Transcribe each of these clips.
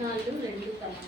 వెన్నాళ్ళు రెండు తలం.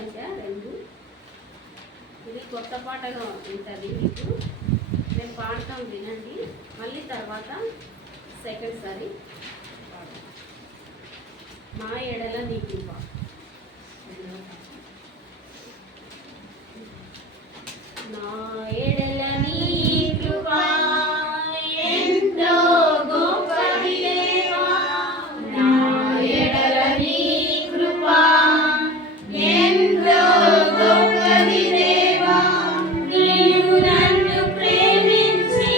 సంఖ్య 2. ఇది కొత్త పాటగా ఉంటుంది మీకు. నేను పాడతాం వినండి, మళ్ళీ తర్వాత సెకండ్ సారి మా ఎడల నీ కృప. నా ఎడల నీ కృప ఎంతో గొప్పది దేవా, నా ఎడల నీ కృప ఎంతో గొప్పది దేవా. నీవు నన్ను ప్రేమించి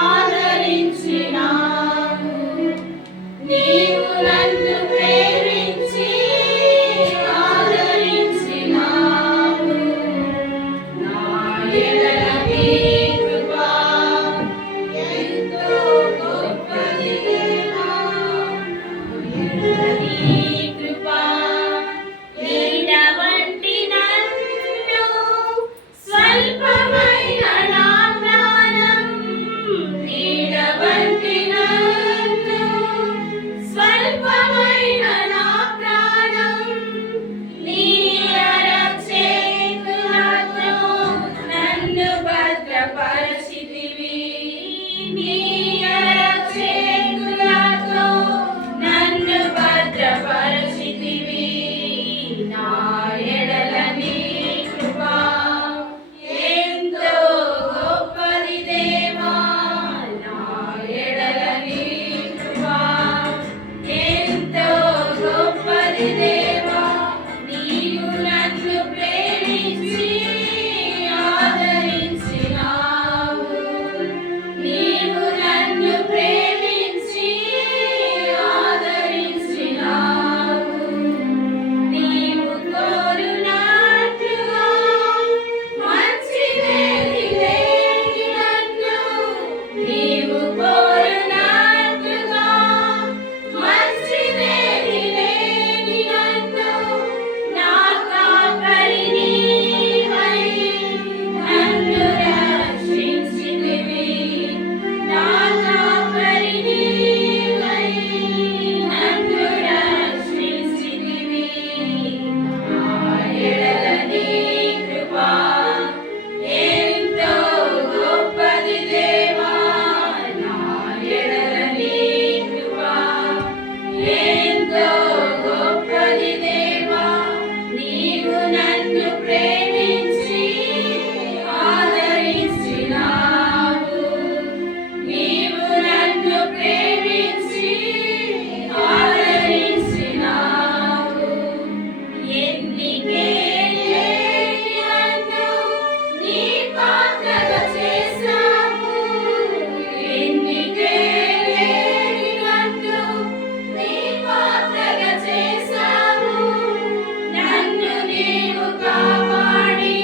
ఆదరించినావు, నీవు నన్ను ప్రేమించి ఆదరించినావు. నా ఎడల నీ కృప ఎంతో గొప్పది దేవా, నా ఎడల నీ కృప. నీడ వంటి నన్ను స్వల్పమైన నా ప్రాణం, నీడ వంటి నన్ను స్వల్పమైన నా ప్రాణం, నీ అరచేతులతో నన్ను భద్రపరచితివి, నీ అరచేతులతో నన్ను భద్రపరచితివి. నా ఎడల నీ కృప ఎంతో గొప్పది దేవా, నా ఎడల నీ కృప ఎంతో గొప్పది దేవా. నీవు నన్ను ప్రేమించి ఆదరించినావు, నీవు నన్ను ప్రేమించి ఆదరించినావు. నీవు కోరునట్లుగా మంచిదేది లేని నన్ను, నీవు కోరునట్లుగా మంచిదేది లేని నన్ను, నా కాపరి నీవై నన్ను రక్షించితివి, నా కాపరి నీవై నన్ను రక్షించితివి. నా ఎడల నీ కృప ఎంతో గొప్పది దేవా, నా ఎడల నీ కృప ఎంతో గొప్పది దేవా. నీవు నన్ను ప్రేమించి ఆదరించినావు, నీవు నన్ను ప్రేమించి ఆదరించినావు. ఎన్నికే లేని నన్ను నీ పాత్రగా చేశావు, ఎన్నికే లేని నన్ను నీ పాత్రగా చేశావు. నన్ను నీవు కాపాడి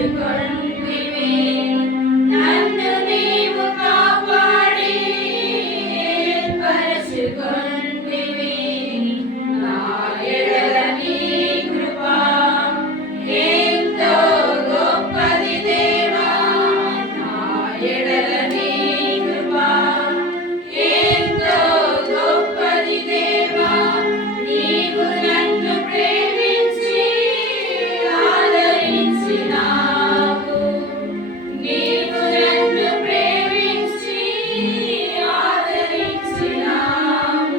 ఏర్పరచుకొంటివి, నన్ను నీవు కాపాడి ఏర్పరచుకొంటివి. నా ఎడల నీ కృప ఎంతో గొప్పది దేవా, నా ఎడల నీ కృప ఎంతో గొప్పది దేవా. నీవు నన్ను ప్రేమించి ఆదరించినావు, నీవు నన్ను ప్రేమించి ఆదరించినావు.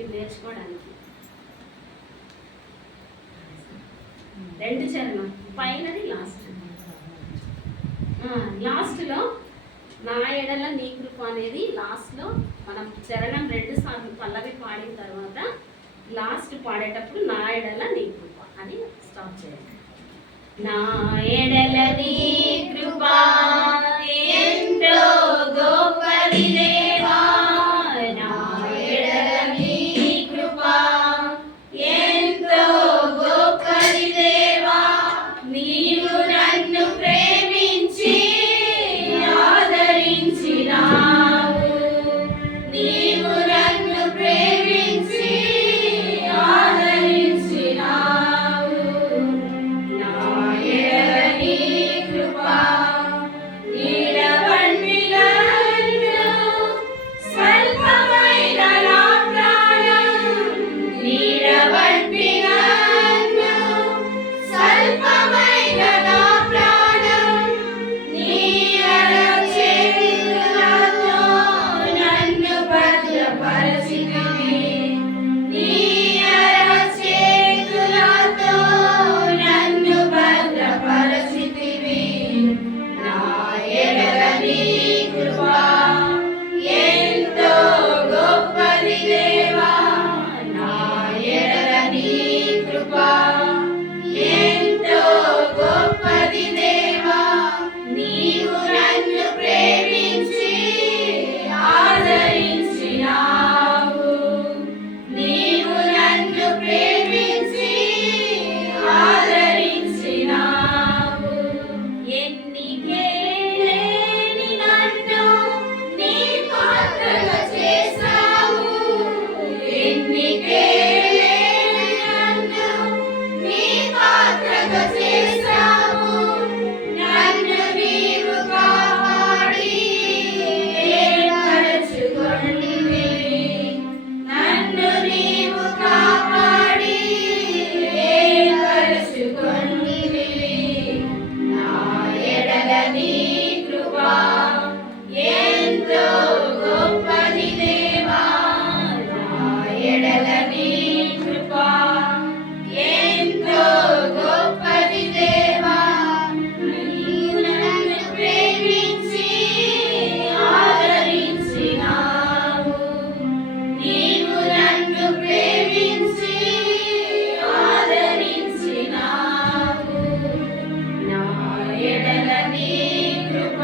మీరు నేర్చుకోవడానికి. 2 చరణం పైనది లాస్ట్లో నా ఎడల నీ కృప అనేది లాస్ట్లో మనం చరణం 2 సార్లు పల్లవి పాడిన తర్వాత లాస్ట్ పాడేటప్పుడు నా ఎడల నీ కృప అని స్టాప్ చేయాలి. నా ఎడల నీ కృప ఎంతో గొప్పది దేవా, నా ఎడల నీ కృప ఎంతో గొప్పది దేవా, నీవు నన్ను ప్రేమించి ఆదరించినావు, నీవు నన్ను ప్రేమించి ఆదరించినావు. నా ఎడల నీ కృప నీడవంటిగా స్వల్పమైన నా ప్రాణం, నీడవంటిగా స్వల్పమైన నా ప్రాణం, నీ అరచేతులతో నన్ను భద్రపరచితివి, నీ అరచేతులతో నన్ను భద్రపరచితివి. నా ఎడల నీ కృప ఎంతో గొప్పది దేవా, నా ఎడల నీ కృప ఎంతో గొప్పది దేవా, నీవు నన్ను ప్రేమించి ఆదరించినావు, నీవు నన్ను ప్రేమించి ఆదరించినావు. ఎన్నికే లేని నన్ను నీ పాత్రగా చేశావు, ఎన్నికే లేని నన్ను నీ పాత్రగా చేశావు, నన్ను నీవు కాపాడి ఏర్పరచుకొంటివి, నన్ను నీవు కాపాడి ఏర్పరచుకొంటివి. నా ఎడల నీ కృప ఎంతో గొప్పది దేవా, నా ఎడల నీ కృప ఎంతో గొప్పది దేవా, నీవు నన్ను ప్రేమించి ఆదరించినావు, నీవు నన్ను ప్రేమించి ఆదరించినావు. నా ఎడల నీ కృప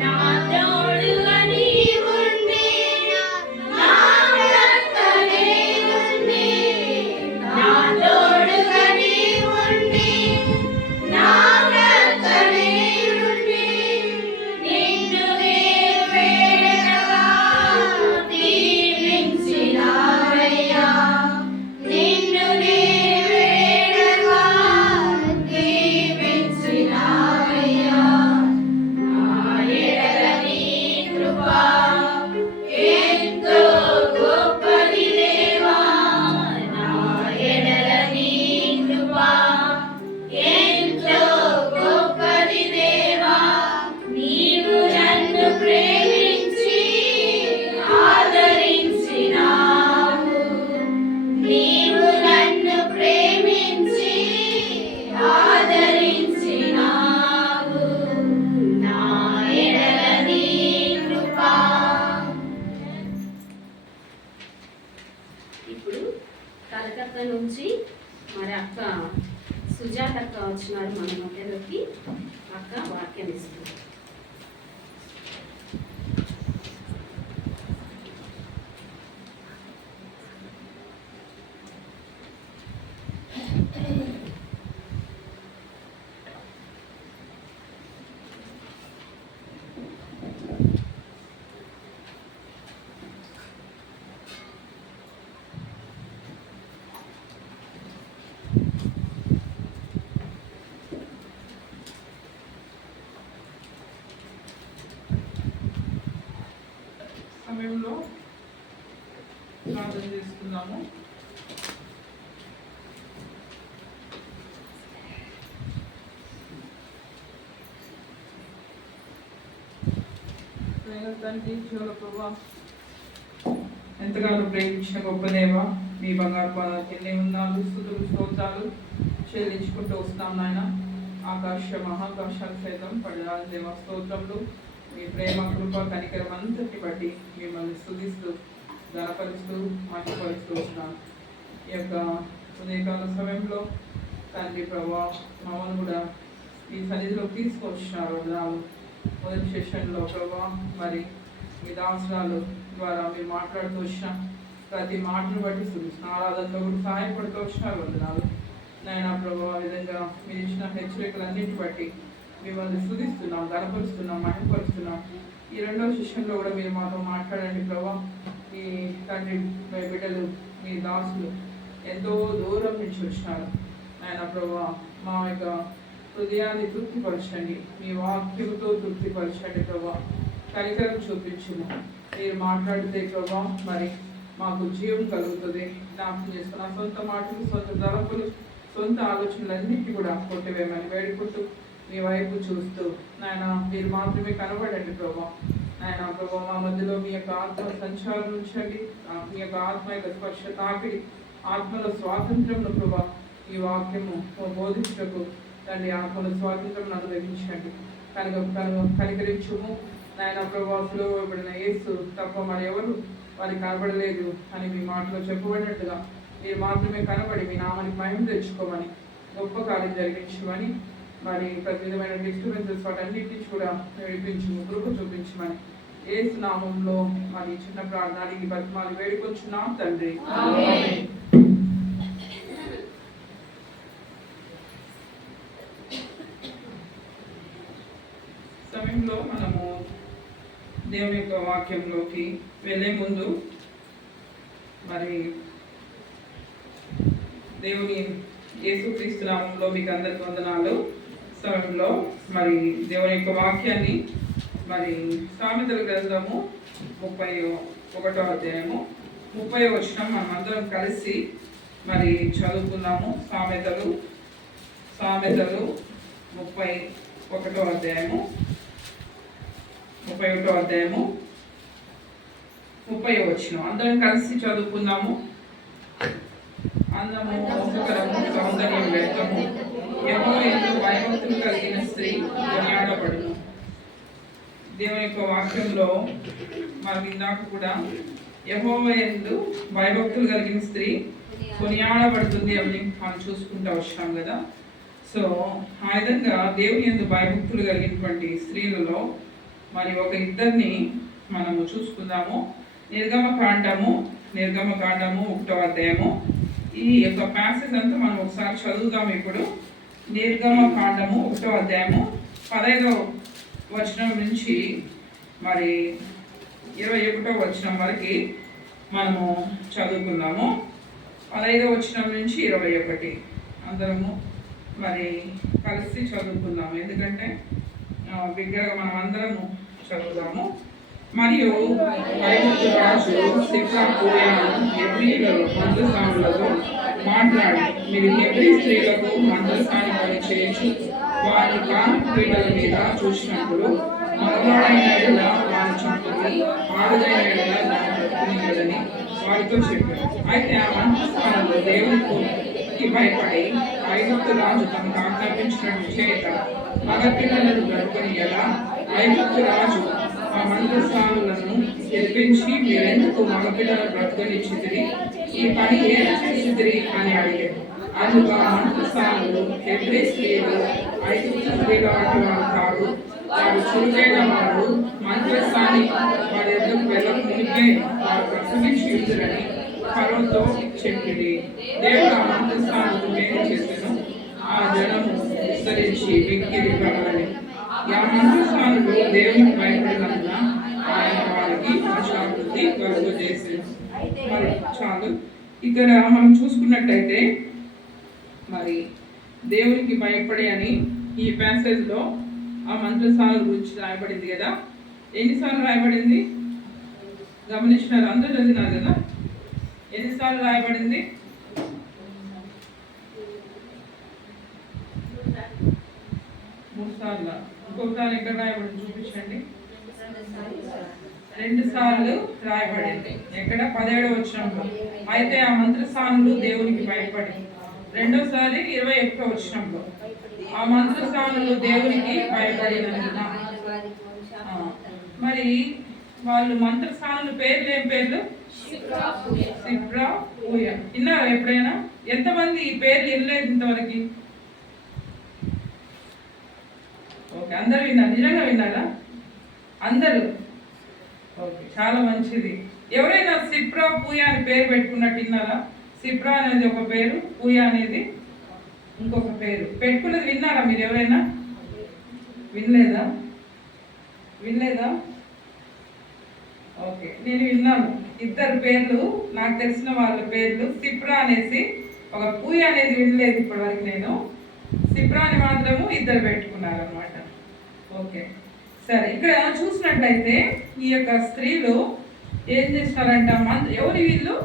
నా తోడుగా నీవుండి, నా ప్రక్కనే ఉండి, నా తోడుగా నీవుండి, నా ప్రక్కనే ఉండి, నిన్ను నే వేడగా దీవించినావయ్యా, నిన్ను నే వేడగా దీవించినావయ్యా. నా ఎడల నీ కృప ఎంతో గొప్పది దేవా, నా ఎడల నీ కృప ఎంతో గొప్పది దేవా, నీవు నన్ను ప్రేమించి ఆదరించినావు, నీవు నన్ను ప్రేమించి ఆదరించినావు. నా ఎడల నీ కృప. ఇప్పుడు కలకత్తా నుంచి మరి అక్క సుజాత అక్క వచ్చినారు మన మధ్యలోకి. అక్క వాక్యం ఇస్తుంది. సమయంలో ప్రార్థన చేసుకుందాము. తండ్రి జీవుల ప్రభా ఎంతగానో ప్రేమించిన గొప్ప దేవ, మీ బంగారు పాదాలకు ఎన్ని ఉన్నాలు స్తుతులు స్తోత్రాలు చెల్లించుకుంటూ వస్తున్నాం నాయన. ఆకాశ మహాకాశాలు సైతం పడరాలు దేవ స్తోత్రములు. మీ ప్రేమ కృప కనికరం అంతటి బట్టి మిమ్మల్ని స్తుతిస్తూ ధనపరుస్తూ మహిమపరుస్తూ వస్తున్నాం. ఈ యొక్క ఉదయకాల సమయంలో తండ్రి ప్రభా మమ్మల్ని కూడా మీ సన్నిధిలో తీసుకొచ్చినారు. మొదటి సెషన్లో ప్రభా మరి మీ దాసరాలు ద్వారా మీరు మాట్లాడుతూ వచ్చిన ప్రతి మాటను బట్టి స్తుతిస్తున్నాం. ఆరాధనలో కూడా సహాయపడుతూ వచ్చినారు. వందనాలు నాయన ప్రభా. ఆ విధంగా మీరు ఇచ్చిన హెచ్చరికలన్నింటి బట్టి మిమ్మల్ని స్తుతిస్తున్నాం, గణపరుస్తున్నాం, మహిమపరుస్తున్నాం. ఈ రెండవ సెషన్లో కూడా మీరు మాతో మాట్లాడండి ప్రభా. ఈ తండ్రి బిడ్డలు మీ దాసులు ఎంతో దూరం నుంచి వచ్చినారు నాయన ప్రభా. మా యొక్క హృదయాన్ని తృప్తిపరచండి, మీ వాక్యంతో తృప్తిపరచండి ప్రభా. కనికరం చూపించుము. మీరు మాట్లాడితే ప్రభా మరి మాకు జీవం కలుగుతుంది. జ్ఞాపకం చేసుకున్న సొంత మాటలు, సొంత తలపులు, సొంత ఆలోచనలన్నింటి కూడా కొట్టివేయమని వేడుకుంటూ మీ వైపు చూస్తూ నాయన మీరు మాత్రమే కనబడండి ప్రభా. నాయన ప్రభా మా మధ్యలో మీ యొక్క ఆత్మ సంచారం ఉంచండి. మీ యొక్క ఆత్మ యొక్క స్పర్శ తాకిడి, ఆత్మల స్వాతంత్రంలో ప్రభా ఈ వాక్యము బోధించకు తండ్రి. ఆత్మల స్వాతంత్రం అనుభవించండి. కనికరించుము నాయన ప్రభా. సులువబడిన యేసు తప్ప మరి ఎవరు వారికి కనబడలేదు అని మీ మాటలో చెప్పబడినట్టుగా మీరు మాత్రమే కనబడి మీ నామానికి మహిమ తెచ్చుకోమని, గొప్ప కార్యం జరిగించమని, మరి ప్రతి విధమైన డిస్టర్బెన్సెస్ వాటన్నిటి నుంచి కూడా నడిపించు, కృప చూపించమని యేసు నామంలో మరి చిన్న ప్రార్థనకి బతిమాలి వేడుకొచ్చున్నాం తండ్రి. సమయంలో మనము దేవుని యొక్క వాక్యంలోకి వెళ్ళే ముందు మరి దేవుని యేసుక్రీస్తు నామంలో మీకు అందరికి వందనాలు. సమయంలో మరి దేవుని యొక్క వాక్యాన్ని మరి సామెతల గ్రంథము 31వ అధ్యాయము 30వ వచనం మనం అందరం కలిసి మరి చదువుకున్నాము. సామెతలు 31వ అధ్యాయము 30వ వచనం అందరం కలిసి చదువుకుందాము. అందము మోసకరము, సౌందర్యం వ్యర్థము, యెహోవా యందు భయభక్తులు కలిగిన స్త్రీ కొనియాడబడును. దేవుని యొక్క వాక్యంలో మనం ఇందాక కూడా యెహోవా యందు భయభక్తులు కలిగిన స్త్రీ కొనియాడబడుతుంది అని మనం చూసుకుంటూ వచ్చాం కదా. సో ఆ విధంగా దేవుని యందు భయభక్తులు కలిగినటువంటి స్త్రీలలో మరి ఒక ఇద్దరిని మనము చూసుకుందాము. నిర్గమకాండము 1వ అధ్యాయము. ఈ యొక్క ప్యాసేజ్ అంతా మనం ఒకసారి చదువుదాము. ఇప్పుడు నిర్గమకాండము 1వ అధ్యాయము 15వ వచనం నుంచి మరి 21వ వచనం వరకు మనము చదువుకుందాము. 15వ వచనం నుంచి 21 అందరము మరి కలిసి చదువుకుందాము. ఎందుకంటే బిగ్గరగా మనం అందరము చదువుదాము. మరియు రాజు మంత్రస్వాములతో మాట్లాడి, మీరు హెబ్రీ స్త్రీలకు మంత్రస్వామి పని చేయొచ్చు, వారి కానుపీటల మీద చూసినప్పుడు మగవాడైన వారి చంపుతుంది, ఆడదైన దాన్ని వారితో చెప్పారు. అయితే ఆ మంత్రస్వాములు దేవునికి భయపడి ఐగుప్తు రాజు తమకు ఆజ్ఞాపించినట్టు చేత మగపిల్లలను గడుపుని ఎలా ఐగుప్తు రాజు ఆ మంత్రస్వాములను గెలిపించి, మీరెందుకు మగపిల్లలను బ్రతకనిచ్చితిరి, ఈ పని ఏం చేసితిరి అని అడిగారు. అందుకు ఆ మంత్రస్వాములు, హెబ్రీ స్త్రీలు ఐగుప్తు స్త్రీల వాటి వారు కాదు, వారు చురుకైన వారు, మంత్రస్వామి వారి ఎదురు వెళ్ళక మునిపే వారు ప్రసంగించుదురని ఫరోతో చెప్పింది. దేవుడు ఆ మంత్రస్వాములు మేలు చేసెను, ఆ జనము విస్తరించి వెక్కిరి పడవని. ఆ మంత్రస్వాములు దేవునికి భయపడినందున ఆయన వారికి ఆశాకృతి కలుగు చేసేది. మరి చాలు. ఇక్కడ మనం చూసుకున్నట్టయితే మరి దేవునికి భయపడి అని ఈ ప్యాసేజ్లో ఆ మంత్రస్వాముల గురించి రాయబడింది కదా. ఎన్నిసార్లు రాయబడింది గమనించినారు? అందరూ చదివినారు కదా. ఎన్నిసార్లు రాయబడింది? 3 సార్లు. ఇంకొకసారి ఎక్కడ రాయబడింది చూపించండి. 2 సార్లు రాయబడింది. ఎక్కడ? 17వ వచనంలో. అయితే ఆ మంత్రస్థానులు దేవునికి భయపడి. రెండోసారి 21వ వచనంలో ఆ మంత్రస్థానులు దేవునికి భయపడినందున. మరి వాళ్ళు మంత్రస్థానుల పేర్లు ఏం పేర్లు? సిప్రా, పూయా. విన్నారా ఎప్పుడైనా? ఎంతమంది ఈ పేర్లు వినలేదు ఇంతవరకు? ఓకే, అందరూ విన్నారు. నిజంగా విన్నారా అందరూ? ఓకే, చాలా మంచిది. ఎవరైనా సిప్రా, పూయా అని పేరు పెట్టుకున్నట్టు విన్నారా? సిప్రా అనేది ఒక పేరు, పూయా అనేది ఇంకొక పేరు. పెట్టుకున్నది విన్నారా మీరు ఎవరైనా? వినలేదా? ఓకే, నేను విన్నాను. ఇద్దరు పేర్లు నాకు తెలిసిన వాళ్ళ పేర్లు. సిప్రా అనేసి ఒక, పూయ అనేది వినలేదు ఇప్పటివరకు నేను. సిప్రా అని మాత్రము ఇద్దరు పెట్టుకున్నారు అనమాట. ఓకే, సరే. ఇక్కడ చూసినట్లయితే ఈ యొక్క స్త్రీలు ఏం చేస్తారంట? ఎవరి వీళ్ళు?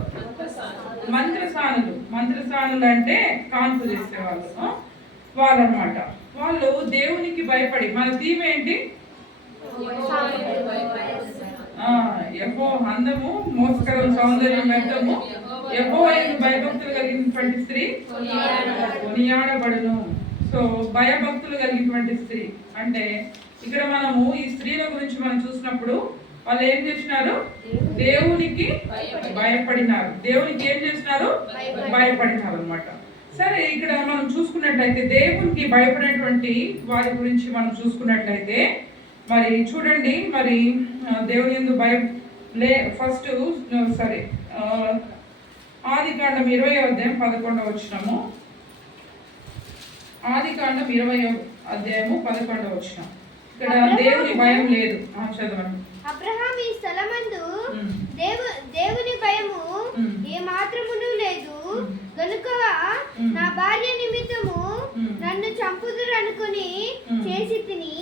మంత్రసానులు అంటే కాన్పు చేసేవాళ్ళు వాళ్ళనమాట. వాళ్ళు దేవునికి భయపడి. మన థీమ్ ఏంటి? యెహోవా అందము, మోసకరం, సౌందర్యం, వ్యర్థము, యెహోవా యందు భయభక్తులు కలిగినటువంటి స్త్రీ కొనియాడబడును. సో భయభక్తులు కలిగినటువంటి స్త్రీ అంటే ఇక్కడ మనము ఈ స్త్రీల గురించి మనం చూసినప్పుడు వాళ్ళు ఏం చేసినారు? దేవునికి భయపడినారు. దేవునికి ఏం చేసినారు? భయపడినారు అనమాట. సరే, ఇక్కడ మనం చూసుకున్నట్లయితే దేవునికి భయపడినటువంటి వారి గురించి మనం చూసుకున్నట్లయితే మరి చూడండి, మరి దేవుని యందు భయం ఫస్ట్ సరే ఆదికాండం 20వ అధ్యాయం 11వ వచనము. ఆదికాండం 20వ అధ్యాయము 11వ వచనం. ఇక్కడ దేవుని భయం లేదు. చదవండి. అబ్రహాము ఈ స్థలమందు దేవుని భయము ఏ మాత్రమును లేదు గనుక నా భార్య నిమిత్తము నన్ను చంపుదురు అనుకుని చేసి తిని.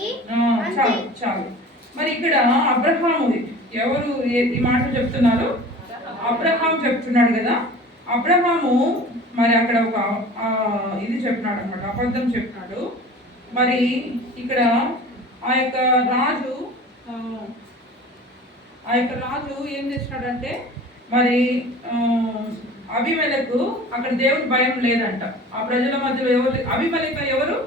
చాలు. మరి ఇక్కడ అబ్రహాము ఎవరు ఈ మాట చెప్తున్నారు? అబ్రహాం చెప్తున్నాడు కదా. అబ్రహాము మరి అక్కడ ఒక ఇది చెప్పినాడు అనమాట, అబద్ధం చెప్పినాడు. మరి ఇక్కడ ఆ యొక్క రాజు ఏం చేసినాడంటే మరి అబీమెలెకు అక్కడ దేవుని భయం లేదంట. ఆ ప్రజల మధ్యలో ఎవరు? అబీమెలెకు ఎవరు?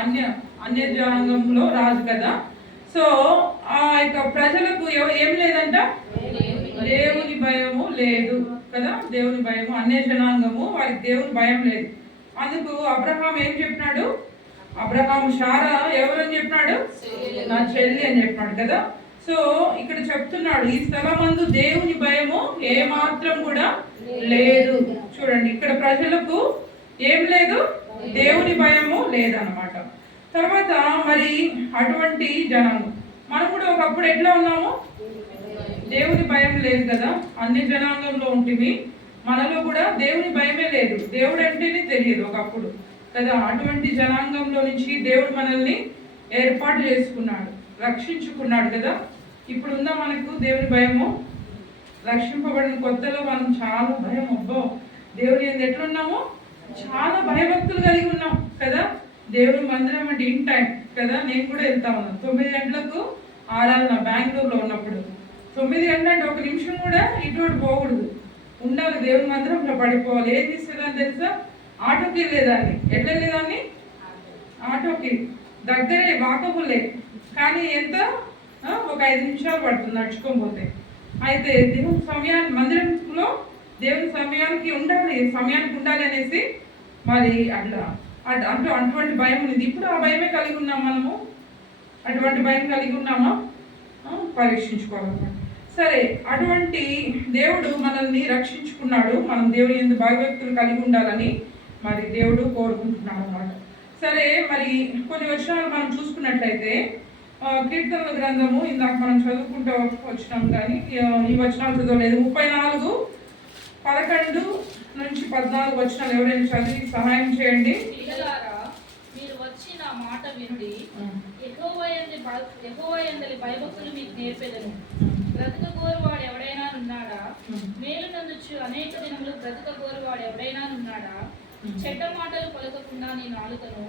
అన్య జనాంగంలో రాజు కదా. సో ఆ యొక్క ప్రజలకు ఏం లేదంట? దేవుని భయము లేదు కదా. దేవుని భయము, అన్య జనాంగము, వారికి దేవుని భయం లేదు. అందుకు అబ్రహాం ఏం చెప్పినాడు? అబ్రహాం శారా ఎవరని చెప్పినాడు? నా చెల్లి అని చెప్పినాడు కదా. సో ఇక్కడ చెప్తున్నాడు, ఈ స్థలమందు దేవుని భయము ఏ మాత్రం కూడా లేదు. చూడండి, ఇక్కడ ప్రజలకు ఏం లేదు? దేవుని భయము లేదన్నమాట. తర్వాత మరి అటువంటి జనాంగం మనం కూడా ఒకప్పుడు ఎట్లా ఉన్నాము? దేవుని భయం లేదు కదా, అన్ని జనాంగంలో ఉంటుంది. మనలో కూడా దేవుని భయమే లేదు, దేవుడు అంటేనే తెలియదు ఒకప్పుడు కదా. అటువంటి జనాంగంలో నుంచి దేవుడు మనల్ని ఏర్పాటు చేసుకున్నాడు, రక్షించుకున్నాడు కదా. ఇప్పుడు ఉందా మనకు దేవుని భయము? రక్షింపబడిన కొత్తలో మనం చాలా భయం, అబ్బో దేవుని ఎట్లున్నాము? చాలా భయభక్తులు కలిగి ఉన్నాం కదా. దేవుని మందిరం అంటే ఇన్ టైం కదా. నేను కూడా వెళ్తా ఉన్నాను 9 గంటలకు ఆరాధన బెంగళూరులో ఉన్నప్పుడు. 9 గంటలు అంటే ఒక నిమిషం కూడా ఇటువంటి పోకూడదు, ఉండాలి దేవుని మందిరంలో పడిపోవాలి. ఏం తీసుకెళ్ళాలని తెలుసా? ఆటోకి వెళ్ళేదాన్ని. ఎట్లా వెళ్ళేదాన్ని? ఆటోకి. దగ్గరే, వాకబుల్లే, కానీ ఎంత ఒక 5 నిమిషాలు పడుతుంది నడుచుకోకపోతే. అయితే దేవుని సమయాన్ని, మందిరంలో దేవుని సమయానికి ఉండాలి అనేసి మరి అట్లా అటువంటి భయం ఉంది. ఇప్పుడు ఆ భయమే కలిగి ఉన్నాం మనము? అటువంటి భయం కలిగి ఉన్నామా? పరీక్షించుకోవాలన్నమాట. సరే, అటువంటి దేవుడు మనల్ని రక్షించుకున్నాడు. మనం దేవుని యందు భయభక్తులు కలిగి ఉండాలని మరి దేవుడు కోరుకుంటున్నాడు అన్నమాట. సరే, మరి కొన్ని వచనాలు మనం చూసుకున్నట్లయితే కీర్తనల గ్రంథము ఇందాక మనం చదువుకుంటూ వచ్చినాం, కానీ ఈ వచనాలు చదవలేదు. 34:11 నుంచి 14 వచనాలు ఎవరైనా చదివి సహాయం చేయండి. మీరు వచ్చి నా మాట వినుడి, యెహోవా యందలి భయభక్తులు మీకు నేర్పెదను. బ్రతకగోరువాడు ఎవడైనా ఉన్నాడా? మేలు నందుచు అనేక దినములు బ్రతకగోరువాడు ఎవడైనా ఉన్నాడా? చెడ్డ మాటలు పలకకుండా నీ నాలుకను,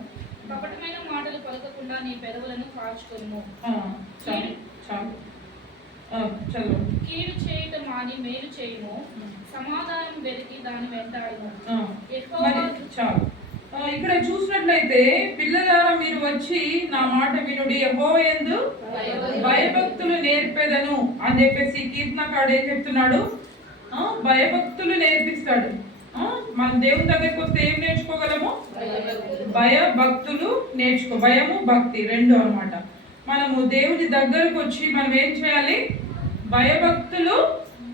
కపటమైన మాటలు పలకకుండా నీ పెదవులను కాచుకొనుము. చదువు. కీడు చేయటం మాని మేలు చేయము, సమాధానం వెతికి దాని వెంటాడము. మరి చాలు. ఇక్కడ చూసినట్లయితే పిల్లలారా మీరు వచ్చి నా మాట వినుడి, యెహోవా యందు భయభక్తులు నేర్పెదను అని చెప్పేసి కీర్తనకారుడు ఏం చెప్తున్నాడు? భయభక్తులు నేర్పిస్తాడు. మన దేవుని దగ్గరికి వస్తే ఏం నేర్చుకోగలము? భయభక్తులు నేర్చుకో. భయము భక్తి రెండు అన్నమాట. మనము దేవుని దగ్గరకు వచ్చి మనం ఏం చేయాలి? భయభక్తులు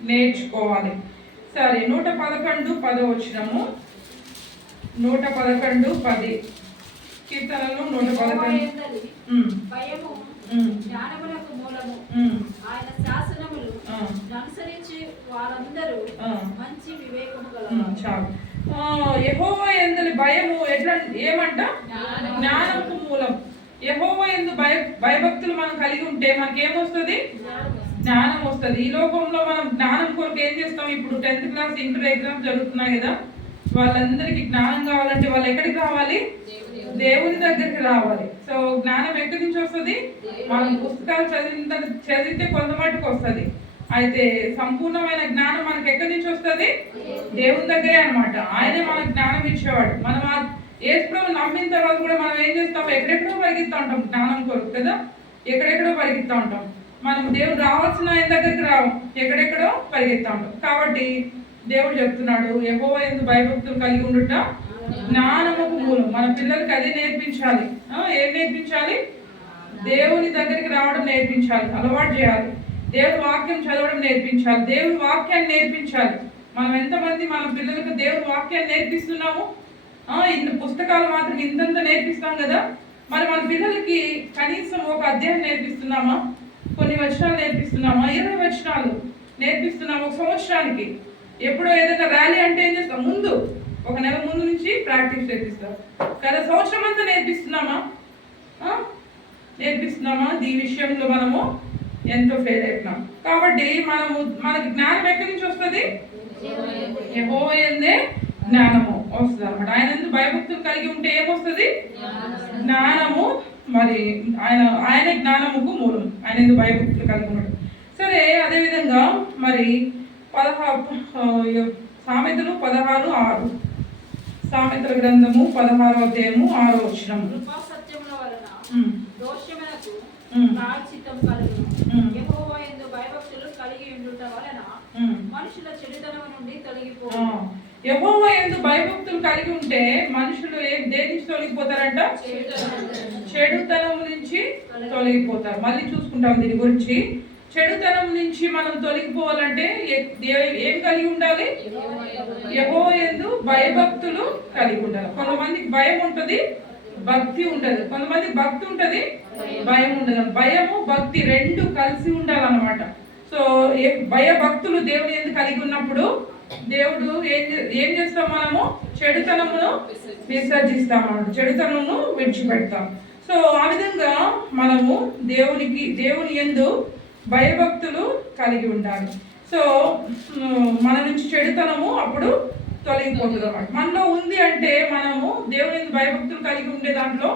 నేర్చుకోవాలి. సరే, 111:10 111:10 కీర్తనలు 111. భయము జ్ఞానమునకు మూలము, ఆయన శాసనములు అనుసరించి వారందరూ మంచి వివేకము గలవారు. చాలు. యెహోవా యందు భయము ఎట్లా ఏమంట? జ్ఞానముకు మూలం. యెహోవా యందు భయభక్తులు మనం కలిగి ఉంటే మనకేమొస్తుంది? జ్ఞానం వస్తుంది. ఈ లోకంలో మనం జ్ఞానం కొరకు ఏం చేస్తాం? ఇప్పుడు 10th క్లాస్ ఇంటర్ ఎగ్జామ్స్ జరుగుతున్నాయి కదా, వాళ్ళందరికీ జ్ఞానం కావాలంటే వాళ్ళు ఎక్కడికి రావాలి? దేవుని దగ్గరికి రావాలి. సో జ్ఞానం ఎక్కడి నుంచి వస్తుంది? మనం పుస్తకాలు చదివితే కొంత మటుకు వస్తుంది. అయితే సంపూర్ణమైన జ్ఞానం మనకి ఎక్కడి నుంచి వస్తుంది? దేవుని దగ్గరే అన్నమాట. ఆయనే మనకు జ్ఞానం ఇచ్చేవాడు. మనం యేసుప్రభువుని నమ్మిన తర్వాత కూడా మనం ఏం చేస్తాం? ఎక్కడెక్కడో పరిగెత్తా ఉంటాం జ్ఞానం కొరకు కదా, ఎక్కడెక్కడో పరిగెత్తా ఉంటాం. మనం దేవుడు రావాల్సిన ఆయన దగ్గరికి రావు, ఎక్కడెక్కడో పరిగెత్తా ఉంటాం. కాబట్టి దేవుడు చెప్తున్నాడు, యెహోవా యందు భయభక్తులు కలిగి ఉండుట జ్ఞానముకు మూలం. మన పిల్లలకి అదే నేర్పించాలి. ఏం నేర్పించాలి? దేవుని దగ్గరికి రావడం నేర్పించాలి, అలవాటు చేయాలి. దేవుని వాక్యం చదవడం నేర్పించాలి, దేవుని వాక్యాన్ని నేర్పించాలి. మనం ఎంతమంది మన పిల్లలకు దేవుని వాక్యాన్ని నేర్పిస్తున్నాము? ఇన్ని పుస్తకాలు మాత్రం ఇంతంత నేర్పిస్తాం కదా, మరి మన పిల్లలకి కనీసం ఒక అధ్యాయం నేర్పిస్తున్నామా? కొన్ని వచనాలు నేర్పిస్తున్నామా? 20 వచనాలు నేర్పిస్తున్నాము ఒక సంవత్సరానికి. ఎప్పుడో ఏదైనా ర్యాలీ అంటే ఏం చేస్తాం? ముందు ఒక నెల ముందు నుంచి ప్రాక్టీస్ నేర్పిస్తాం కదా. సంవత్సరం అంతా నేర్పిస్తున్నామా? ఈ విషయంలో మనము ఎంతో ఫెయిల్ అవుతున్నాం. కాబట్టి మనకి జ్ఞానం ఎక్కడి నుంచి వస్తుంది? యెహోవా యందే జ్ఞానము వస్తుంది అనమాట. ఆయన భయభక్తులు కలిగి ఉంటే ఏమొస్తుంది? జ్ఞానము. మరి ఆయన జ్ఞానముకు మూలం. ఆయన భయభక్తులు కలిగి ఉన్నాడు. సరే, అదేవిధంగా మరి 16 సామెతలు 16:6 సామెతల గ్రంథము 16వ అధ్యాయము 6వ వచనం. కృపాసత్యముల వలన దోషములకు ప్రాయశ్చిత్తము కలుగును. యెహోవా యందు భయభక్తులు కలిగి ఉండుట వలన మనుషుల చెడుతనము నుండి తొలగిపోవును. యెహోవా యందు భయభక్తులు కలిగి ఉంటే మనుషులు దేని నుంచి తొలగిపోతారంట? చెడుతనం నుంచి తొలగిపోతారు. మళ్ళీ చూసుకుంటాం దీని గురించి. చెడుతనం నుంచి మనం తొలగిపోవాలంటే ఏం కలిగి ఉండాలి? యెహోవా యందు భయభక్తులు కలిగి ఉండాలి. కొంతమందికి భయం ఉంటుంది, భక్తి ఉండదు. కొంతమంది భక్తి ఉంటుంది, భయం ఉండదు. భయము భక్తి రెండు కలిసి ఉండాలన్నమాట. సో భయభక్తులు దేవుని యందు కలిగి ఉన్నప్పుడు దేవుడు ఏం చేస్తాం? మనము చెడుతనమును విసర్జిస్తాము, చెడుతనమును విడిచిపెడతాం. సో ఆ విధంగా మనము దేవుని యందు భయభక్తులు కలిగి ఉండాలి. సో మన నుంచి చెడుతనము అప్పుడు తొలగిపోతుంది అన్నమాట. మనలో ఉంది అంటే మనము దేవుని యందు భయభక్తులు కలిగి ఉండే దాంట్లో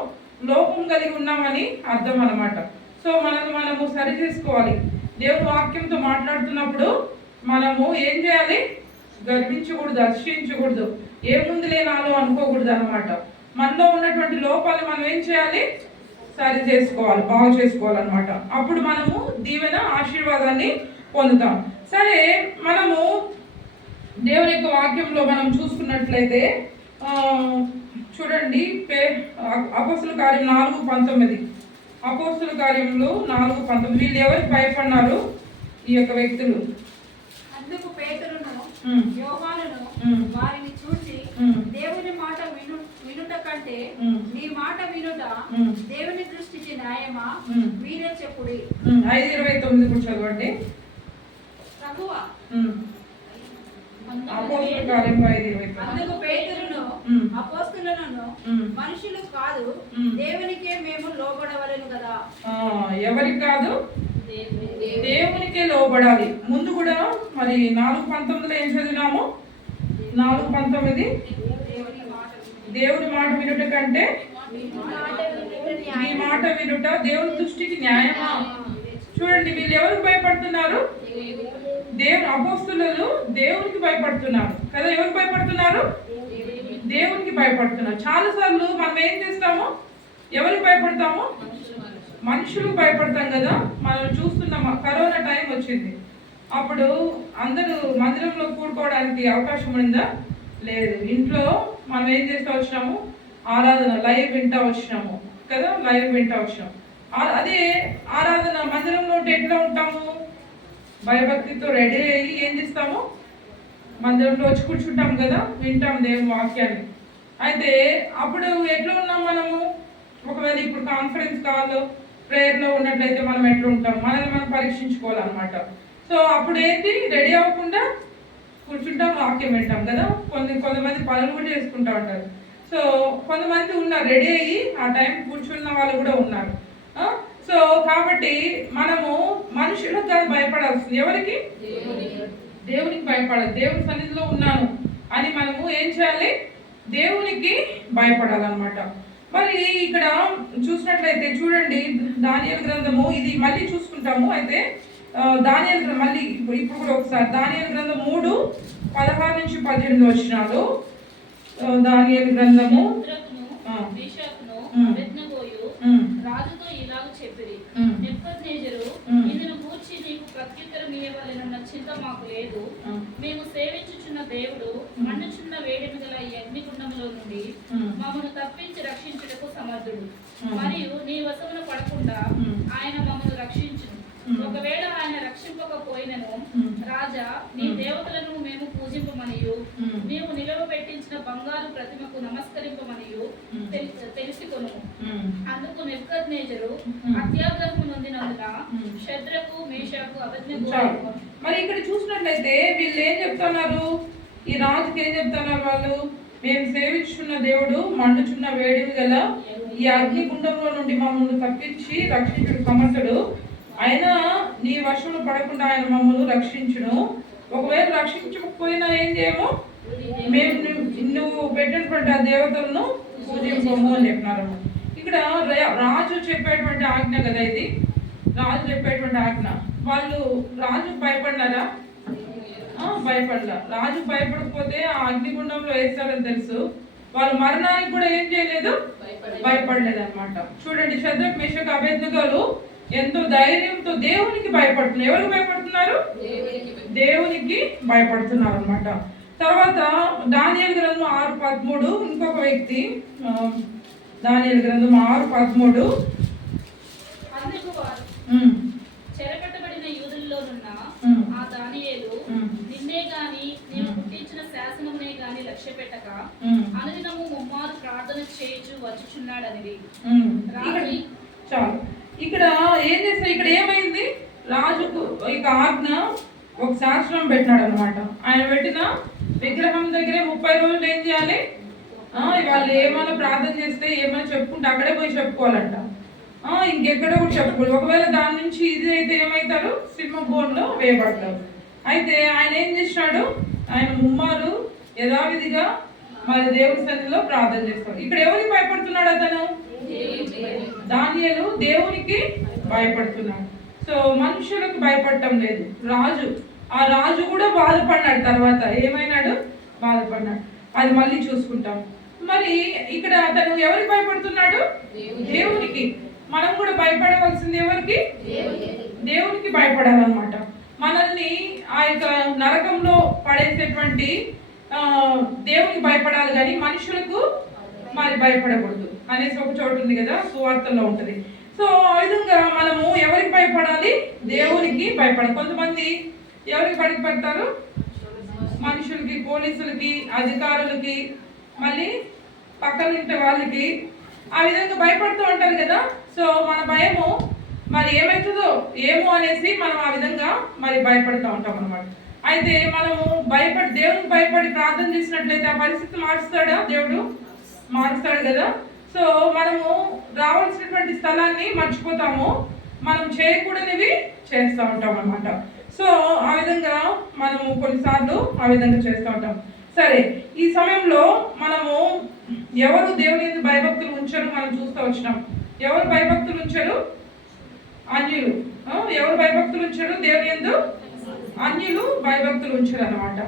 లోపం కలిగి ఉన్నామని అర్థం అన్నమాట. సో మనము సరి చేసుకోవాలి. దేవుని వాక్యంతో మాట్లాడుతున్నప్పుడు మనము ఏం చేయాలి? గర్వించకూడదు, హర్షించకూడదు, ఏముందిలే నాలో అనుకోకూడదు అన్నమాట. మనలో ఉన్నటువంటి లోపాలు మనం ఏం చేయాలి? సరి చేసుకోవాలి, బాగు చేసుకోవాలన్నమాట. అప్పుడు మనము దీవెన ఆశీర్వాదాన్ని పొందుతాం. సరే, మనము దేవుని యొక్క వాక్యంలో మనం చూసుకున్నట్లయితే చూడండి, అపోస్తుల కార్యం 4:19. అపోస్తుల కార్యములు 4:19. వీళ్ళు ఎవరికి భయపడినారు? ఈ యొక్క వ్యక్తులు. అందుకు పేతురును యోహానును వారిని చూసి, దేవుని మాట వినుట కంటే నీ మాట వినుట దేవుని దృష్టికి న్యాయమా? మీరే చెప్పుడి. 5:29 కూడా చదవండి. ప్రభువా, అపోస్తుల కార్యం 5:29. అందుకు పేతురును అపోస్తులను, మనుషులు కాదు దేవునికే మేము లోబడవలెను కదా. ఎవరికి కాదు? దేవునికే లోబడాలి. ముందు కూడా మరి 4:19 ఏం చదివినాము? 4:19 దేవుని మాట వినుట కంటే నీ మాట వినుట దేవుని దృష్టికి న్యాయమా. చూడండి, వీళ్ళు ఎవరికి భయపడుతున్నారు? అపోస్తులు దేవునికి భయపడుతున్నారు కదా. ఎవరికి భయపడుతున్నారు? దేవునికి భయపడుతున్నారు. చాలా సార్లు మనం ఏం చేస్తాము? ఎవరికి భయపడతాము? మనుషులకు భయపడతాం కదా. మనం చూస్తున్నాం, కరోనా టైం వచ్చింది. అప్పుడు అందరూ మందిరంలో కూడుకోవడానికి అవకాశం ఉందా? లేదు. ఇంట్లో మనం ఏం చేస్తూ వచ్చినాము? ఆరాధన లైవ్ వింటా వచ్చినాము కదా, లైవ్ వింటా వచ్చినాము. అదే ఆరాధన మందిరంలో ఉంటే ఎట్లా ఉంటాము? భయభక్తితో రెడీ అయ్యి ఏం చేస్తాము? మందిరంలో వచ్చి కూర్చుంటాం కదా, వింటాం దేవుని వాక్యాన్ని. అయితే అప్పుడు ఎట్లా ఉన్నాం మనము? ఒకవేళ ఇప్పుడు కాన్ఫరెన్స్ కాల్లో ప్రేయర్లో ఉన్నట్లయితే మనం ఎట్లా ఉంటాం? మనల్ని మనం పరీక్షించుకోవాలన్నమాట. సో అప్పుడు ఏంటి? రెడీ అవ్వకుండా కూర్చుంటాం, వాక్యం వింటాం కదా. కొంతమంది పనులు కూడా చేసుకుంటూ ఉంటారు. సో కొంతమంది ఉన్నారు రెడీ అయ్యి ఆ టైం కూర్చున్న వాళ్ళు కూడా ఉన్నారు. సో కాబట్టి మనము మనుషులకు కాదు భయపడాల్సింది. ఎవరికి? దేవునికి భయపడాలి. దేవుని సన్నిధిలో ఉన్నాను అని మనము ఏం చేయాలి? దేవునికి భయపడాలన్నమాట. మరి ఇక్కడ చూసినట్లయితే చూడండి, దానియేలు గ్రంథము ఇది మళ్ళీ చూసుకుంటాము. అయితే దానియేలు గ్రంథం మళ్ళీ ఇప్పుడు కూడా ఒకసారి దానియేలు గ్రంథం 3:16-18 వచనాలు. దానియేలు గ్రంథము రాజుతో ఇలాగ చెప్పిరి, నెబుకద్నెజరు ఇందును గూర్చి నీకు ప్రత్యుత్తరం ఇయ్యవలెనన్న చింత మాకు లేదు. మేము సేవించుచున్న దేవుడు మండుచున్న వేడిమి గల ఈ అగ్నిగుండంలో నుండి మమ్మను తప్పించి రక్షించుటకు సమర్థుడు. మరియు నీ వశమున పడకుండా ఆయన మమ్మను రక్షించును. ఒకవేళ ఆయన రక్షింపకపోయినను రాజా, నీ దేవతలను మేము పూజింపమనియు నీవు నిలవబెట్టించిన బంగారు ప్రతిమకు నమస్కరింపమనియు తెలుసుకొను. అందుకు నెబుకద్నెజరు అత్యాగ్రహము నొందినందున షద్రకు, మేషాకు, అబేద్నెగోలను. మరి ఇక్కడ చూసినట్లయితే వీళ్ళు ఏం చెప్తున్నారు? ఈ రాజుకి ఏం చెప్తున్నారు వాళ్ళు? మేము సేవించున్న దేవుడు మండుచున్న వేడిమి గల ఈ అగ్నిగుండంలో నుండి మమ్మల్ని తప్పించి రక్షించుడు సమర్థుడు. అయినా నీ వర్షంలో పడకుండా ఆయన మమ్మల్ని రక్షించును. ఒకవేళ రక్షించకపోయినా ఏం చేయము? మేము నువ్వు పెట్టినటువంటి ఆ దేవతలను పూజించము అని చెప్పినారు. ఇక్కడ రాజు చెప్పేటువంటి ఆజ్ఞ కదా ఇది. రాజు చెప్పేటువంటి ఆజ్ఞ. వాళ్ళు రాజు భయపడినారా? భయపడలా. రాజు భయపడకపోతే ఆ అగ్నిగుండంలో వేస్తారని తెలుసు. వాళ్ళు మరణానికి కూడా ఏం చేయలేదు? భయపడలేదు అనమాట. చూడండి, షద్రక్, మేషక్, అబేద్నెగోలు ఎంతో ధైర్యంతో దేవునికి భయపడుతున్నారు. ఎవరికి భయపడుతున్నారు? దేవునికి భయపడుతున్నారు అనమాట. తర్వాత దానియేలు గ్రంథం 6:13 ఇంకొక వ్యక్తి. దానియేలు గ్రంథం 6:13 చెరకట్టబడిన యూదుల్లోనున్న ఆ దానియేలు నిన్నే గాని నేను పుట్టించిన శాసనమునే గాని లక్ష్య పెట్టక అనుదినము ముమ్మారు ప్రార్థన చేయుచు వచ్చుచున్నాడనిది. చాలు. ఇక్కడ ఏం చేస్తా? ఇక్కడ ఏమైంది? రాజుకు ఇక ఆజ్ఞ ఒక శాస్త్రం పెట్టినాడు అనమాట. ఆయన పెట్టిన విగ్రహం దగ్గరే 30 రోజులు ఏం చేయాలి? వాళ్ళు ఏమైనా ప్రార్థన చేస్తే ఏమైనా చెప్పుకుంటే అక్కడే పోయి చెప్పుకోవాలంట. ఇంకెక్కడో కూడా చెప్పుకోవాలి. ఒకవేళ దాని నుంచి ఇది అయితే ఏమవుతారు? సింహ బోన్లో వేయబడతారు. అయితే ఆయన ఏం చేసినాడు? ఆయన ముమ్మారు యథావిధిగా మరి దేవుని సన్నిధిలో ప్రార్థన చేస్తాడు. ఇక్కడ ఎవరికి భయపడుతున్నాడు అతను? దానియేలు దేవునికి భయపడుతున్నాడు. సో మనుషులకు భయపడటం లేదు. ఆ రాజు కూడా బాధపడినాడు. తర్వాత ఏమైనాడు? బాధపడినాడు. అది మళ్ళీ చూసుకుంటాం. మరి ఇక్కడ అతను ఎవరికి భయపడుతున్నాడు? దేవునికి. మనం కూడా భయపడవలసింది ఎవరికి? దేవునికి భయపడాలన్నమాట. మనల్ని ఆ యొక్క నరకంలో పడేసేటువంటి దేవునికి భయపడాలి కానీ మనుషులకు మరి భయపడకూడదు అనేసి ఒక చోటు ఉంది కదా, సువార్తల్లో ఉంటుంది. సో ఆ విధంగా మనము ఎవరికి భయపడాలి? దేవునికి భయపడాలి. కొంతమంది ఎవరికి భయపడతారు? మనుషులకి, పోలీసులకి, అధికారులకి, మళ్ళీ పక్కన ఇంటి వాళ్ళకి ఆ విధంగా భయపడుతూ ఉంటారు కదా. సో మన భయము మరి ఏమవుతుందో ఏమో అనేసి మనం ఆ విధంగా మరి భయపడుతూ ఉంటాం అన్నమాట. అయితే మనము దేవునికి భయపడి ప్రార్థన చేసినట్లయితే ఆ పరిస్థితి మారుస్తాడా? దేవుడు మారుస్తాడు కదా. సో మనము రావాల్సినటువంటి స్థలాన్ని మర్చిపోతాము, మనం చేయకూడనివి చేస్తూ ఉంటాం అన్నమాట. సో ఆ విధంగా మనము కొన్నిసార్లు ఆ విధంగా చేస్తూ ఉంటాం. సరే, ఈ సమయంలో మనము ఎవరు దేవుని భయభక్తులు ఉంచరు మనం చూస్తూ వచ్చినాం. ఎవరు భయభక్తులు ఉంచరు? అన్యులు. ఎవరు భయభక్తులు ఉంచారు దేవుని యందు? అన్యులు భయభక్తులు ఉంచారు అనమాట.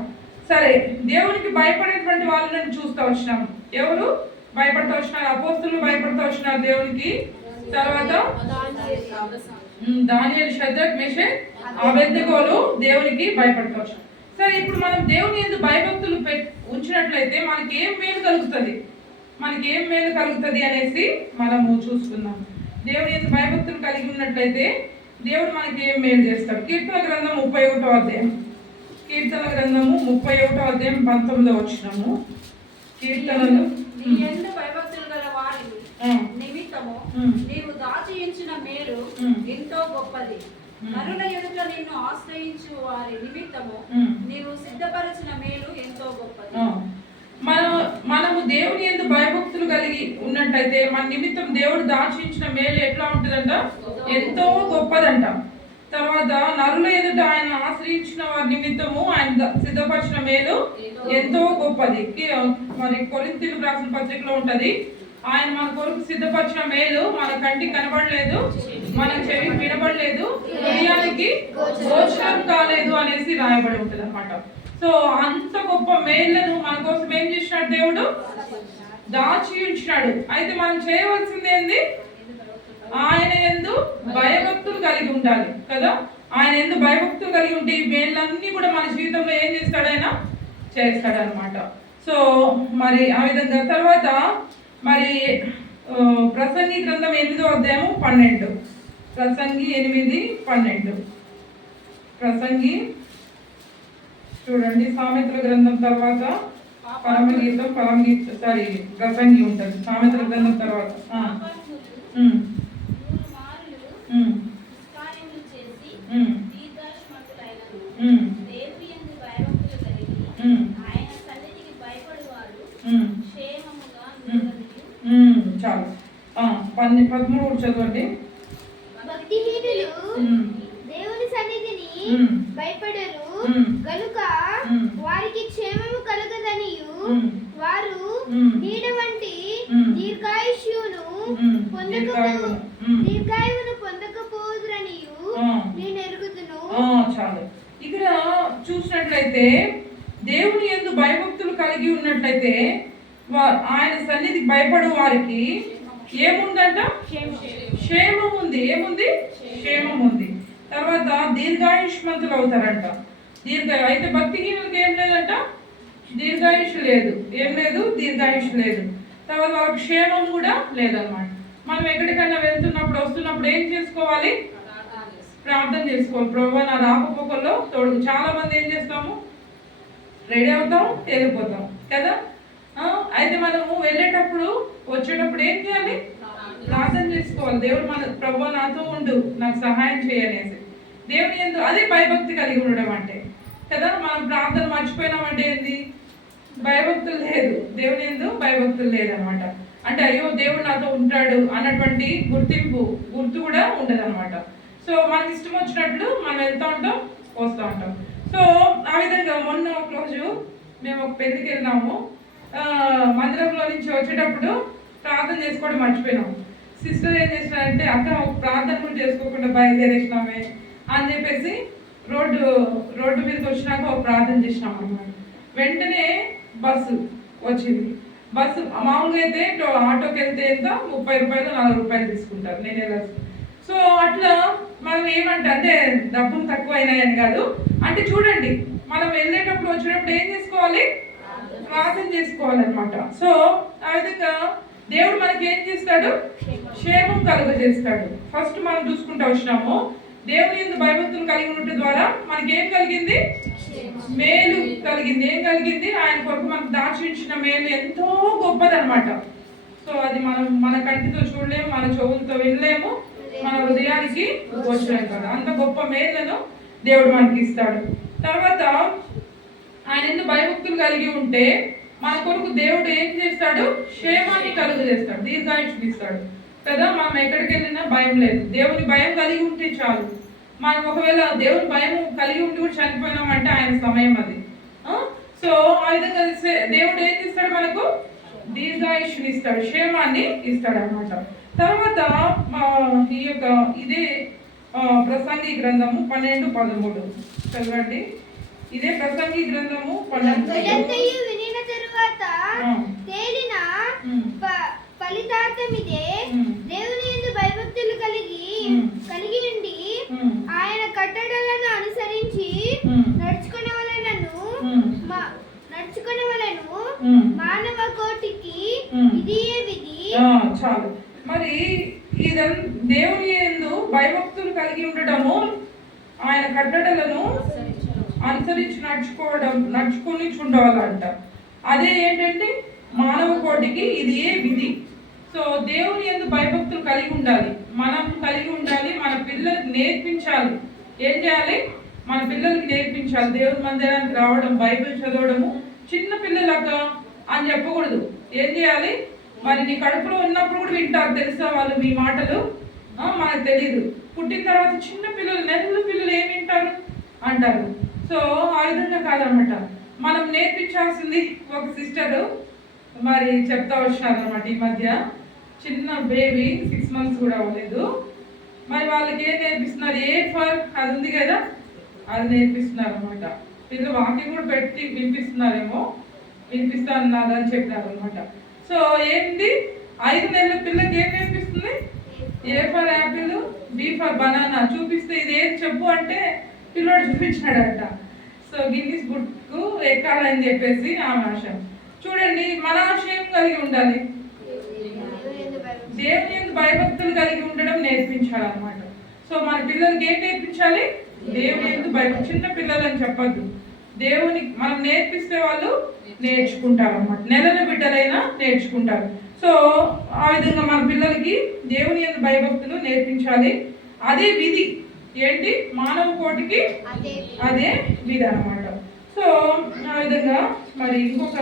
సరే, దేవునికి భయపడేటువంటి వాళ్ళని చూస్తూ వచ్చినాం. ఎవరు భయపడుతూ వచ్చినారు? అపోస్తులు భయపడుతూ వచ్చినారు దేవునికి. తర్వాత దానియేలు, షద్రక్, మేషక్, అబేద్నెగోలు దేవునికి భయపడుతూ వచ్చినారు. సరే, ఇప్పుడు మనం దేవుని యందు భయభక్తులు ఉంచినట్లయితే మనకి ఏం మేలు కలుగుతుంది, అనేసి మనము చూసుకుందాం. దేవుని యందు భయభక్తులు కలిగి ఉన్నట్లయితే దేవుడు మనకి ఏం మేలు చేస్తాడు. కీర్తన గ్రంథం 31వ అధ్యాయం, 19వ వచనము. కీర్తనలు నీ యందు భయభక్తులు గల వారి నిమిత్తము నీవు దాచి ఉంచిన మేలు ఎంతో గొప్పది. నరుల ఎదుట నిన్ను ఆశ్రయించు వారి నిమిత్తము నీవు సిద్ధపరిచిన మేలు ఎంతో గొప్పది. మనము దేవుని యందు భయభక్తులు కలిగి ఉన్నట్టయితే మన నిమిత్తం దేవుడు దాచించిన మేలు ఎట్లా ఉంటుందంట? ఎంతో గొప్పదంట. తర్వాత నరుల ఎదుట ఆయన ఆశ్రయించిన వారి నిమిత్తము ఆయన సిద్ధపరిచిన మేలు ఎంతో గొప్పది. మరి కొరింథీయులకు రాసిన పత్రికలో ఉంటది, ఆయన మన కొరకు సిద్ధపరిచిన మేలు మన కంటికి కనబడలేదు, మన చెవికి వినబడలేదు, హృదయానికి గోచరం కాలేదు అనేసి రాయబడి ఉంటుంది అనమాట. సో అంత గొప్ప మేళ్లను మన కోసం ఏం చేసినాడు? దేవుడు దాచి ఉంచినాడు. అయితే మనం చేయవలసింది ఏంది? ఆయన యందు భయభక్తులు కలిగి ఉండాలి కదా. ఆయన యందు భయభక్తులు కలిగి ఉంటే ఈ మేళ్ళన్నీ కూడా మన జీవితంలో ఏం చేస్తాడైనా చేస్తాడనమాట. సో మరి ఆ విధంగా తర్వాత మరి ప్రసంగి గ్రంథం 8వ అధ్యాయం 12, ప్రసంగి 8:12. ప్రసంగి చూడండి, సామెతల గ్రంథం తర్వాత ప్రసంగి ఉంటుంది. సామెతల గ్రంథం తర్వాత చాలు. 13 చదవండి. భక్తిహీనులు దేవుని సన్నిధిని భయపడరు గనుక వారికి క్షేమము కలగదనియు వారు నీడ వంటి దీర్ఘాయువును పొందకపోదురనియు నేను ఎరుగుదును. చాలు. ఇక్కడ చూసినట్లయితే దేవుని యందు భయభక్తులు కలిగి ఉన్నట్లయితే ఆయన సన్నిధికి భయపడు వారికి ఏముందంట? క్షేమం ఉంది. ఏముంది? క్షేమం ఉంది. తర్వాత దీర్ఘాయుష్మంతులు అవుతారంట. అయితే భక్తిహీనులకు ఏం లేదంట? దీర్ఘాయుష్ లేదు. ఏం లేదు? దీర్ఘాయుష్ లేదు. తర్వాత వాళ్ళకి క్షేమం కూడా లేదన్నమాట. మనం ఎక్కడికైనా వెళ్తున్నప్పుడు వస్తున్నప్పుడు ఏం చేసుకోవాలి? ప్రార్థన చేసుకోవాలి. ప్రభువా నా రాకపోకల్లో తోడు. చాలా మంది ఏం చేస్తాము? రెడీ అవుతాం, వెళ్ళిపోతాం కదా. అయితే మనము వెళ్ళేటప్పుడు వచ్చేటప్పుడు ఏం చేయాలి? ప్రార్థన చేసుకోవాలి. దేవుడు మన ప్రభువా నాతో ఉండు, నాకు సహాయం చేయనేసి దేవుని యందు అదే భయభక్తి కలిగి ఉండడం అంటే కదా. మనం ప్రార్థన మర్చిపోయినామంటే ఏంది? భయభక్తులు లేదు. దేవుని యందు భయభక్తులు లేదనమాట. అంటే అయ్యో దేవుడు నాతో ఉంటాడు అన్నటువంటి గుర్తు కూడా ఉండదు అనమాట. సో మనకి ఇష్టం వచ్చినట్లు మనం వెళ్తూ ఉంటాం, వస్తూ ఉంటాం. సో ఆ విధంగా మొన్న ఒక రోజు మేము ఒక పెళ్లికి వెళ్ళినాము. మందిరంలో నుంచి వచ్చేటప్పుడు ప్రార్థన చేసుకోవడం మర్చిపోయినాము. సిస్టర్ ఏం చేసినారంటే, అక్క ఒక ప్రార్థన కూడా చేసుకోకుండా బయలుదేరేసినామే అని చెప్పేసి రోడ్డు మీదకి వచ్చినాక ఒక ప్రార్థన చేసినాం అన్నమాట. వెంటనే బస్సు వచ్చింది. బస్సు మామూలుగా అయితే ఆటోకి వెళ్తే ఎంత 30 రూపాయలు 40 రూపాయలు తీసుకుంటారు. నేను వెళ్ళాల్సి. సో అట్లా మనం అంటే డబ్బులు తక్కువ అయినాయని కాదు, అంటే చూడండి మనం వెళ్ళేటప్పుడు వచ్చేటప్పుడు ఏం చేసుకోవాలి? ప్రార్థన చేసుకోవాలన్నమాట. సో ఆ విధంగా దేవుడు మనకి ఏం చేస్తాడు? క్షేమం కలుగజేస్తాడు. ఫస్ట్ మనం చూసుకుంటూ వచ్చినాము, దేవుని యందు భయభక్తులు కలిగి ఉండటం ద్వారా మనకి ఏం కలిగింది? మేలు కలిగింది. ఏం కలిగింది? ఆయన కొరకు మనకు దాచించిన మేలు ఎంతో గొప్పదన్నమాట. సో అది మనం మన కంటితో చూడలేము, మన చెవులతో వినలేము, మన హృదయానికి వచ్చలేము కదా. అంత గొప్ప మేలును దేవుడు మనకి ఇస్తాడు. తర్వాత ఆయన యందు భయభక్తులు కలిగి ఉంటే మన కొరకు దేవుడు ఏం చేస్తాడు? క్షేమాన్ని కలుగజేస్తాడు, దీర్ఘాయుష్ని ఇస్తాడు కదా. మనం ఎక్కడికి వెళ్ళినా భయం లేదు. దేవుని భయం కలిగి ఉంటే చాలు. మనం ఒకవేళ దేవుని భయం కలిగి ఉండి కూడా చనిపోయినామంటే ఆయన సమయం అది. సో ఆ విధంగా దేవుడు ఏం చేస్తాడు? మనకు దీర్ఘాయుష్ని ఇస్తాడు, క్షేమాన్ని ఇస్తాడు అన్నమాట. తర్వాత ఈ యొక్క ఇదే ప్రసంగి గ్రంథము 12:13 చదవండి. ఇదే ప్రసంగి గ్రంథము 12. ఇదంతయు వినిన తరువాత తేలిన ఫలితార్థమిదే, దేవుని యందు భయభక్తులు కలిగి ఉండి ఆయన కట్టడలను అనుసరించి నడుచుకొనవలెను మానవ కోటికి ఇదియే విధి. చాలు. మరి దేవుని యందు భయభక్తులు కలిగి ఉండటము, ఆయన కట్టడలను అనుసరించి నడుచుకొని ఉండవాలంట. అదే ఏంటంటే మానవ కోటికి ఇది ఏ విధి. సో దేవుని యందు భయభక్తులు కలిగి ఉండాలి, మనం కలిగి ఉండాలి, మన పిల్లలకు నేర్పించాలి. ఏం చేయాలి? మన పిల్లలకి నేర్పించాలి. దేవుని మందిరానికి రావడం, బైబిల్ చదవడము. చిన్న పిల్లలకు అని చెప్పకూడదు. ఏం చేయాలి? మరి నీ కడుపులో ఉన్నప్పుడు కూడా వింటారు, తెలుసా వాళ్ళు మీ మాటలు? మనకు తెలియదు. పుట్టిన తర్వాత చిన్న పిల్లలు, నెలల పిల్లలు ఏం వింటారు అంటారు. సో ఆ విధంగా కాదనమాట. మనం నేర్పించాల్సింది. ఒక సిస్టరు మరి చెప్తా వచ్చినారు అనమాట ఈ మధ్య. చిన్న బేబీ 6 months కూడా అవ్వలేదు. మరి వాళ్ళకి ఏం నేర్పిస్తున్నారు? ఏ ఫర్ అది ఉంది కదా, అది నేర్పిస్తున్నారు అనమాట. పిల్లలు వాకింగ్ కూడా పెట్టి వినిపిస్తున్నారేమో, వినిపిస్తాను అని చెప్పినారు అనమాట. సో ఏంటి, 5 నెలల పిల్లకి ఏం నేర్పిస్తుంది? A for apple, B for banana చూపిస్తే ఇది ఏది చెప్పు అంటే పిల్లోడు చూపించాడట. సో గిన్నిస్ బుక్కు ఎక్కాలని చెప్పేసి ఆమె ఆశ. చూడండి, మన ఆశయం కలిగి ఉండాలి, దేవుని యందు భయభక్తులు కలిగి ఉండడం నేర్పించాలన్నమాట. సో మన పిల్లలకి ఏం నేర్పించాలి? దేవుని యందు భయభక్తులు. చిన్న పిల్లలు అని చెప్పద్దు, దేవుని మనం నేర్పిస్తే వాళ్ళు నేర్చుకుంటారు అన్నమాట. నెలల బిడ్డలైనా నేర్చుకుంటారు. సో ఆ విధంగా మన పిల్లలకి దేవుని యందు భయభక్తులు నేర్పించాలి. అదే విధి. ఏంటి? మానవ కోటికి అదే విధి అన్నమాట. సో ఆ విధంగా మరి ఇంకొక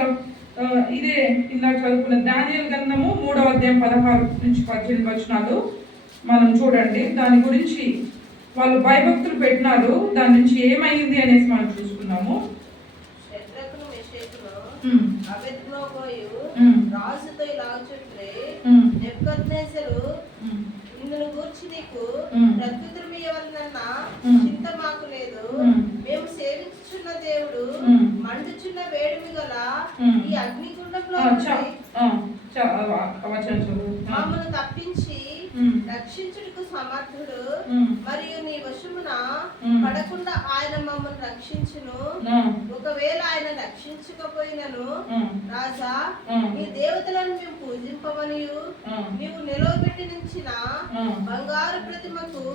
ఇదే ఇందాక చదువుకున్న దానియేలు గ్రంథము 3వ అధ్యాయం 16-18 వచనాలు మనం చూడండి. దాని గురించి వాళ్ళు భయభక్తులు పెట్టినారు, దాని నుంచి ఏమైంది అనేసి మనం చూసుకున్నాము. రాజుతో ఇలాగుచుంటే నెబుకద్నెజరు నిన్ను గూర్చి నీకు ప్రత్యుత్తరమియ్యవలెనన్న చింత మాకు లేదు. మేము సేవించుచున్న దేవుడు మండుచున్న వేడిమి గల ఈ అగ్నిగుండంలో మమ్మల్ని తప్పించి రక్షించుటకు సమర్థుడు. మరియు నీ వశమున పడకుండా ఆయన మమ్మల్ని రక్షించును. ఒకవేళ ఆయన రక్షించకపోయినను రాజా, నీ దేవతలను మేము పూజింపమనియు నీవు నిలవబెట్టినించిన బంగారు ప్రతిమకు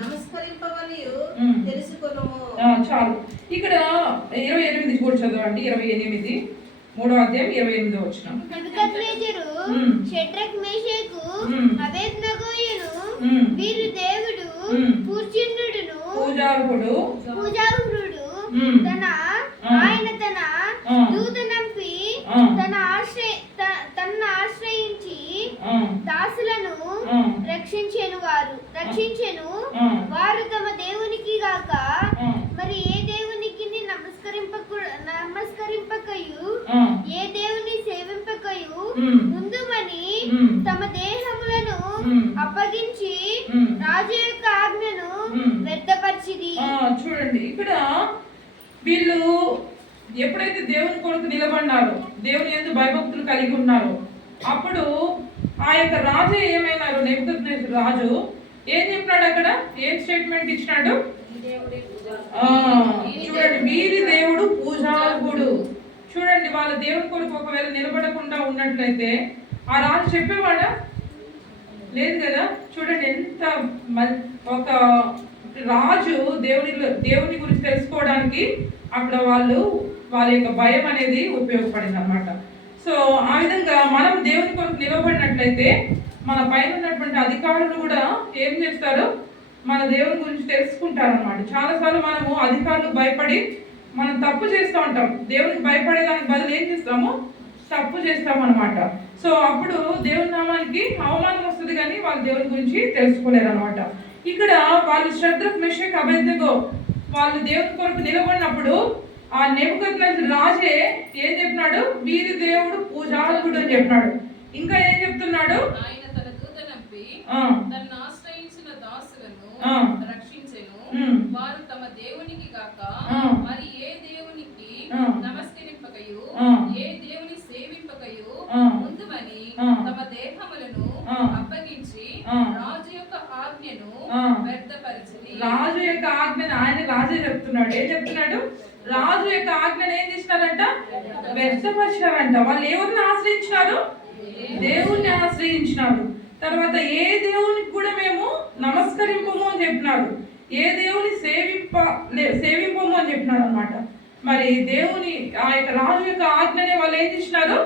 నమస్కరింపమనియు తెలుసుకొనుము. చాలు. ఇక్కడ 28 కూడా చదవండి. 28 3వ అధ్యాయం 28వ వచనం. నెబుకద్నెజరు షడ్రక్, మేషకు, అబేద్నెగోయును వీరు దేవుడు పూజ్యుడును పూజార్హుడు ఆయన తన దూత నంపి తనను ఆశ్రయించి దాసులను రక్షించెను. వారు తమ దేవునికి గాక మరి ఏ దేవునికి నమస్కరింపకయు ఏ దేవుని సేవింపకయు ముందుమని తమ దేహములను అప్పగించి రాజు యొక్క ఆజ్ఞను వ్యర్థపరిచిది. చూడండి, ఇక్కడ వీళ్ళు ఎప్పుడైతే దేవుని కొరకు నిలబడినారో, దేవుని యందు భయభక్తులు కలిగి ఉన్నారో, అప్పుడు ఆ యొక్క రాజు ఏమైనారు? నెబుకద్నెజరు రాజు ఏం చెప్పినాడు? అక్కడ ఏం స్టేట్మెంట్ ఇచ్చినాడు? చూడండి, వీరి దేవుడు పూజార్హుడు. చూడండి, వాళ్ళ దేవుని కొరకు ఒకవేళ నిలబడకుండా ఉన్నట్లయితే ఆ రాజు చెప్పేవాడా? లేదు కదా. చూడండి, ఎంత ఒక రాజు దేవుని గురించి తెలుసుకోవడానికి అక్కడ వాళ్ళ యొక్క భయం అనేది ఉపయోగపడింది అన్నమాట. సో ఆ విధంగా మనం దేవుని కొరకు నిలబడినట్లయితే మన పైన ఉన్నటువంటి అధికారులు కూడా ఏం చేస్తారు? మన దేవుని గురించి తెలుసుకుంటారు అన్నమాట. చాలాసార్లు మనము అధికారులు భయపడి మనం తప్పు చేస్తూ ఉంటాం. దేవునికి భయపడేదానికి బదులు ఏం చేస్తాము? తప్పు చేస్తాం అనమాట. సో అప్పుడు దేవుని నామానికి అవమానం వస్తుంది, కానీ వాళ్ళు దేవుని గురించి తెలుసుకోలేరు అనమాట. ఇక్కడ వాళ్ళు షద్రక్, మెషక్, అబేద్నెగో వాళ్ళు దేవుని కొరకు నిలబడినప్పుడు ఆ నెబుకద్నెజరు రాజే ఏం చెప్పినాడు? వీరి దేవుడు పూజార్హుడు అని చెప్పినాడు. ఇంకా ఏం చెప్తున్నాడు? ఆయన తన దూత నంపి తనను ఆశ్రయించిన దాసులను వారు తమ దేవునికి గాక మరి ఏ దేవునికి నమస్కరింపకయు ఏ దేవుని సేవింపకయు ముందుమని తమ దేహములను అప్పగించి రాజు యొక్క ఆజ్ఞను వ్యర్థపరిచి. రాజు యొక్క ఆజ్ఞను ఆయన రాజే చెప్తున్నాడు. ఏం చెప్తున్నాడు? రాజు యొక్క ఆజ్ఞను ఏం చేసినారంట? వ్యర్థపరిచారంట. వాళ్ళు ఎవరిని ఆశ్రయించినారు? దేవుణ్ణి ఆశ్రయించినారు. తర్వాత ఏ దేవునికి కూడా మేము నమస్కరింపము అని చెప్పినారు, ఏ దేవుని సేవింపము అని చెప్పినారు అనమాట. మరి దేవుని ఆ యొక్క రాజు యొక్క ఆజ్ఞనే వాళ్ళు ఏం చేసినారు?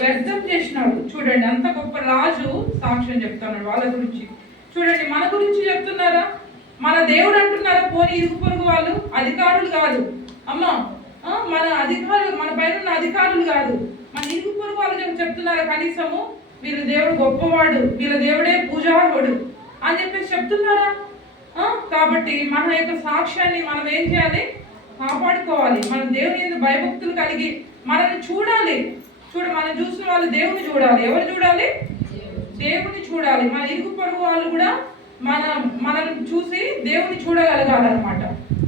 వ్యర్థం చేసినారు. చూడండి, అంత గొప్ప రాజు సాక్ష్యం చెప్తున్నాడు వాళ్ళ గురించి. చూడండి, మన గురించి చెప్తున్నారా? మన దేవుడు అంటున్నారా? పోనీ ఇరుగు పొరుగు వాళ్ళు అధికారులు కాదు అమ్మా, మన అధికారులు, మన పైన ఉన్న అధికారులు కాదు, మన ఇరుగు పొరుగు వాళ్ళు చెప్తున్నారా కనీసము వీళ్ళ దేవుడు గొప్పవాడు, వీళ్ళ దేవుడే పూజారుడు అని చెప్పేసి చెప్తున్నారా? కాబట్టి మన యొక్క సాక్ష్యాన్ని మనం ఏం చేయాలి? కాపాడుకోవాలి. మనం దేవుని మీద భయభక్తులు కలిగి మనల్ని చూడాలి. మనం చూసిన వాళ్ళు దేవుని చూడాలి. ఎవరు చూడాలి? దేవుని చూడాలి. మన ఇరుగు పొరుగు వాళ్ళు కూడా మనల్ని చూసి దేవుని చూడగలగాలన్నమాట.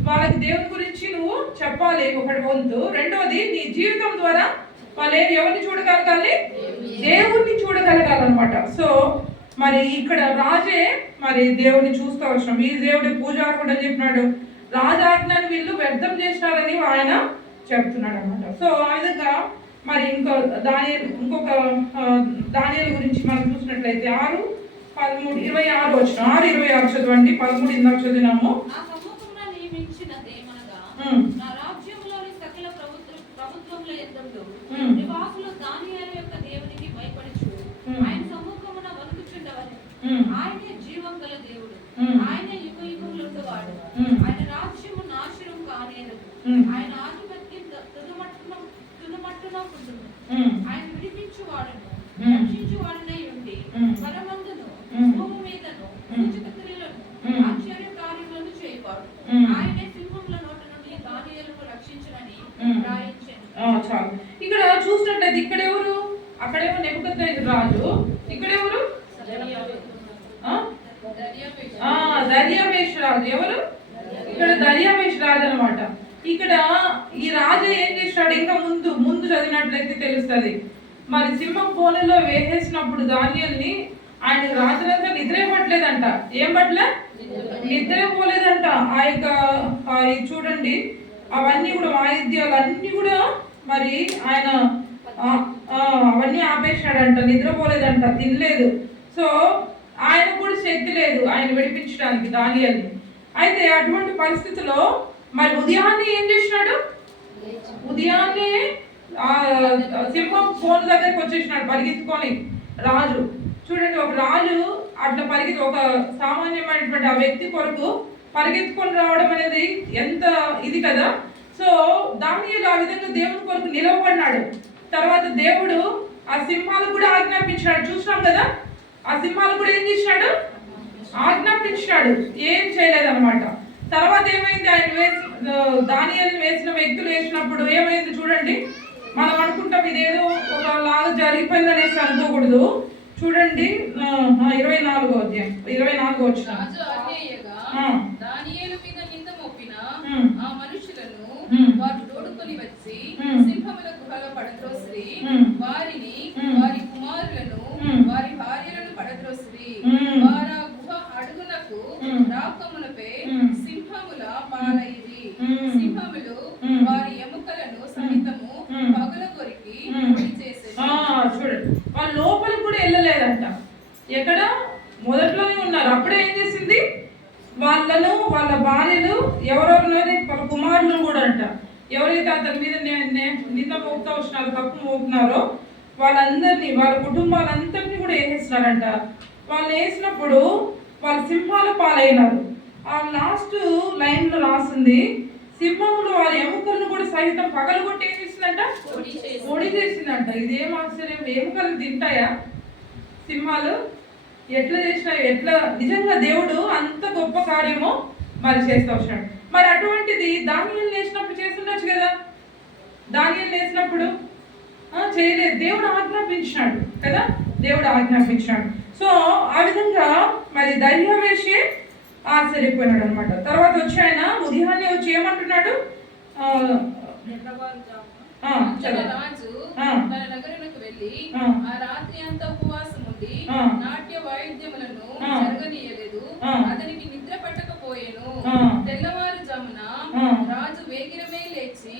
వాళ్ళకి దేవుని గురించి నువ్వు చెప్పాలి, ఒకటి వంతు. రెండోది, నీ జీవితం ద్వారా వాళ్ళు ఎవరిని చూడగలగాలి? దేవుణ్ణి చూడగలగాలన్నమాట. సో మరి ఇక్కడ రాజే మరి దేవుని చూస్తూ వచ్చినాం. ఈ దేవుడి పూజారుడు అని చెప్పినాడు. రాజాజ్ఞని వీళ్ళు వ్యర్థం చేసినారని ఆయన చెప్తున్నాడు అనమాట. సో ఆ విధంగా మరి ఇంకొక దానియేలు గురించి మనం చూసినట్లయితే 6:13-26 వచ్చిన 6:26 చదవండి. 13 ఇందాక చదివినాము. నా రాజ్యములోని సకల ప్రభుత్వముల యందు నివాసులు దానియేలు యొక్క దేవునికి భయపడుచు ఆయన సముఖమున వణుకుచుండవలెను. ఆయనే జీవం గల దేవుడు, ఆయనే యుగయుగములుండువాడు. ఆయన రాజ్యము నాశనం కానేరదు, ఆయన ఆధిపత్యం తుదమట్టున ఉండును. ఆయన విడిపించువాడును రక్షించువాడునై ఉండి పరమందును భూమి మీదను సూచక క్రియలను ఆశ్చర్య కార్యములను చేయవాడు. ఆయనే సింహముల నోట నుండి దానియేలును రక్షించునని రాయించెను. చాలు. ఇక్కడ చూసినట్లయితే ఇక్కడెవరు? అక్కడేమో నెబుకద్నెజరు రాజు, ఇక్కడెవరు? దర్యావేషు రాజు. ఎవరు? ఇక్కడ దర్యావేషు రాజు అనమాట. ఇక్కడ ఈ రాజు ఏం చేశాడు? ఇంకా ముందు చదివినట్లయితే తెలుస్తుంది. మరి సింహం పోలులో వేసేసినప్పుడు దానియేలుని ఆయన రాత్రంతా నిద్ర పట్టలేదంట. ఏం పట్టలే? నిద్ర పోలేదంట. ఆ యొక్క చూడండి, అవన్నీ కూడా వాయిద్యాలు అన్నీ కూడా మరి ఆయన అవన్నీ ఆపేసినాడంట. నిద్రపోలేదంట, తినలేదు. సో ఆయన కూడా శక్తి లేదు ఆయన విడిపించడానికి దానియేలుని. అయితే అటువంటి పరిస్థితిలో మరి ఉదయాన్నే ఏం చేసినాడు? ఉదయాన్నే సింహం ఫోన్ దగ్గరికి వచ్చేసినాడు పరిగెత్తుకొని రాజు. చూడండి, ఒక రాజు అట్లా ఒక సామాన్యమైనటువంటి ఆ వ్యక్తి కొరకు పరిగెత్తుకొని రావడం అనేది ఎంత ఇది కదా. సో దానియేలు ఆ విధంగా దేవుని కొరకు నిలవబడినాడు. తర్వాత దేవుడు ఆ సింహాలు కూడా ఆజ్ఞాపించినాడు. చూసినాం కదా, ఆ సింహాలు కూడా ఏం చేసినాడు? ఆజ్ఞాపించినాడు. ఏం చేయలేదన్నమాట. తర్వాత ఏమైంది? ఆయన దానియేలుని వేసిన వ్యక్తులు వేసినప్పుడు ఏమైంది చూడండి. మనం అనుకుంటాం ఇదేదో ఒకలాగా జరిగిపోయిందనేసి అనుకోకూడదు. చూడండి 24వ అధ్యాయం 24వ వచనం. రాజు ఆజ్ఞేయగా దానియేలు మీద నింద మోపిన ఆ మనుషులను వారు తోడుకొని వచ్చి సింహముల గుహలో పడద్రోసిరి. వారిని, వారి కుమారులను, వారి భార్యలను పడద్రోసిరి. వారు ఆ గుహ అడుగునకు రాకములపై సింహముల పాలైరి. సింహములు వారి ఎముకలను సహితము పగుల కొరికి చూడండి, వాళ్ళ లోపలికి కూడా వెళ్ళలేదంట. ఎక్కడ? మొదట్లోనే ఉన్నారు. అప్పుడే ఏం చేసింది? వాళ్ళను, వాళ్ళ భార్యలు, ఎవరెవరినైతే వాళ్ళ కుమారులను కూడా అంట, ఎవరైతే అతని మీద నింద మోపుతా వచ్చినారో, తప్పు మోపుతున్నారో వాళ్ళందరినీ, వాళ్ళ కుటుంబాలందరినీ కూడా వేసేస్తున్నారంట. వాళ్ళు వేసినప్పుడు వాళ్ళ సింహాల పాలైనారు. ఆ లాస్ట్ లైన్లో రాసింది, సింహములు వారి ఎముకలను కూడా సహితం పగలగొట్టి ఏం చేసిందంట? పొడి చేసిందంట. ఇదేం ఆశ్చర్యం! ఎముకలు తింటాయా సింహాలు? ఎట్లా చేసినాయి? ఎట్లా నిజంగా దేవుడు అంత గొప్ప కార్యము మరి చేస్తూ వచ్చాడు. మరి అటువంటిది దానియేలు లేచినప్పుడు చేస్తుండొచ్చు కదా. దానియేలు లేచినప్పుడు చేయలేదు. దేవుడు ఆజ్ఞాపించినాడు కదా, దేవుడు ఆజ్ఞాపించినాడు. సో ఆ విధంగా మరి దర్యావేషే ఆశ్చర్యపోయినాడు అనమాట. తర్వాత వచ్చి ఆయన ఉదయాన్నే వచ్చి ఏమంటున్నాడు? రాజు తన నగరులకు వెళ్ళి ఆ రాత్రి అంతా ఉపవాసం ఉండి నాట్య వాయిద్యములను జరగనీయలేదు. అతనికి నిద్ర పట్టకపోయేను. తెల్లవారుజామున రాజు వేగిరమే లేచి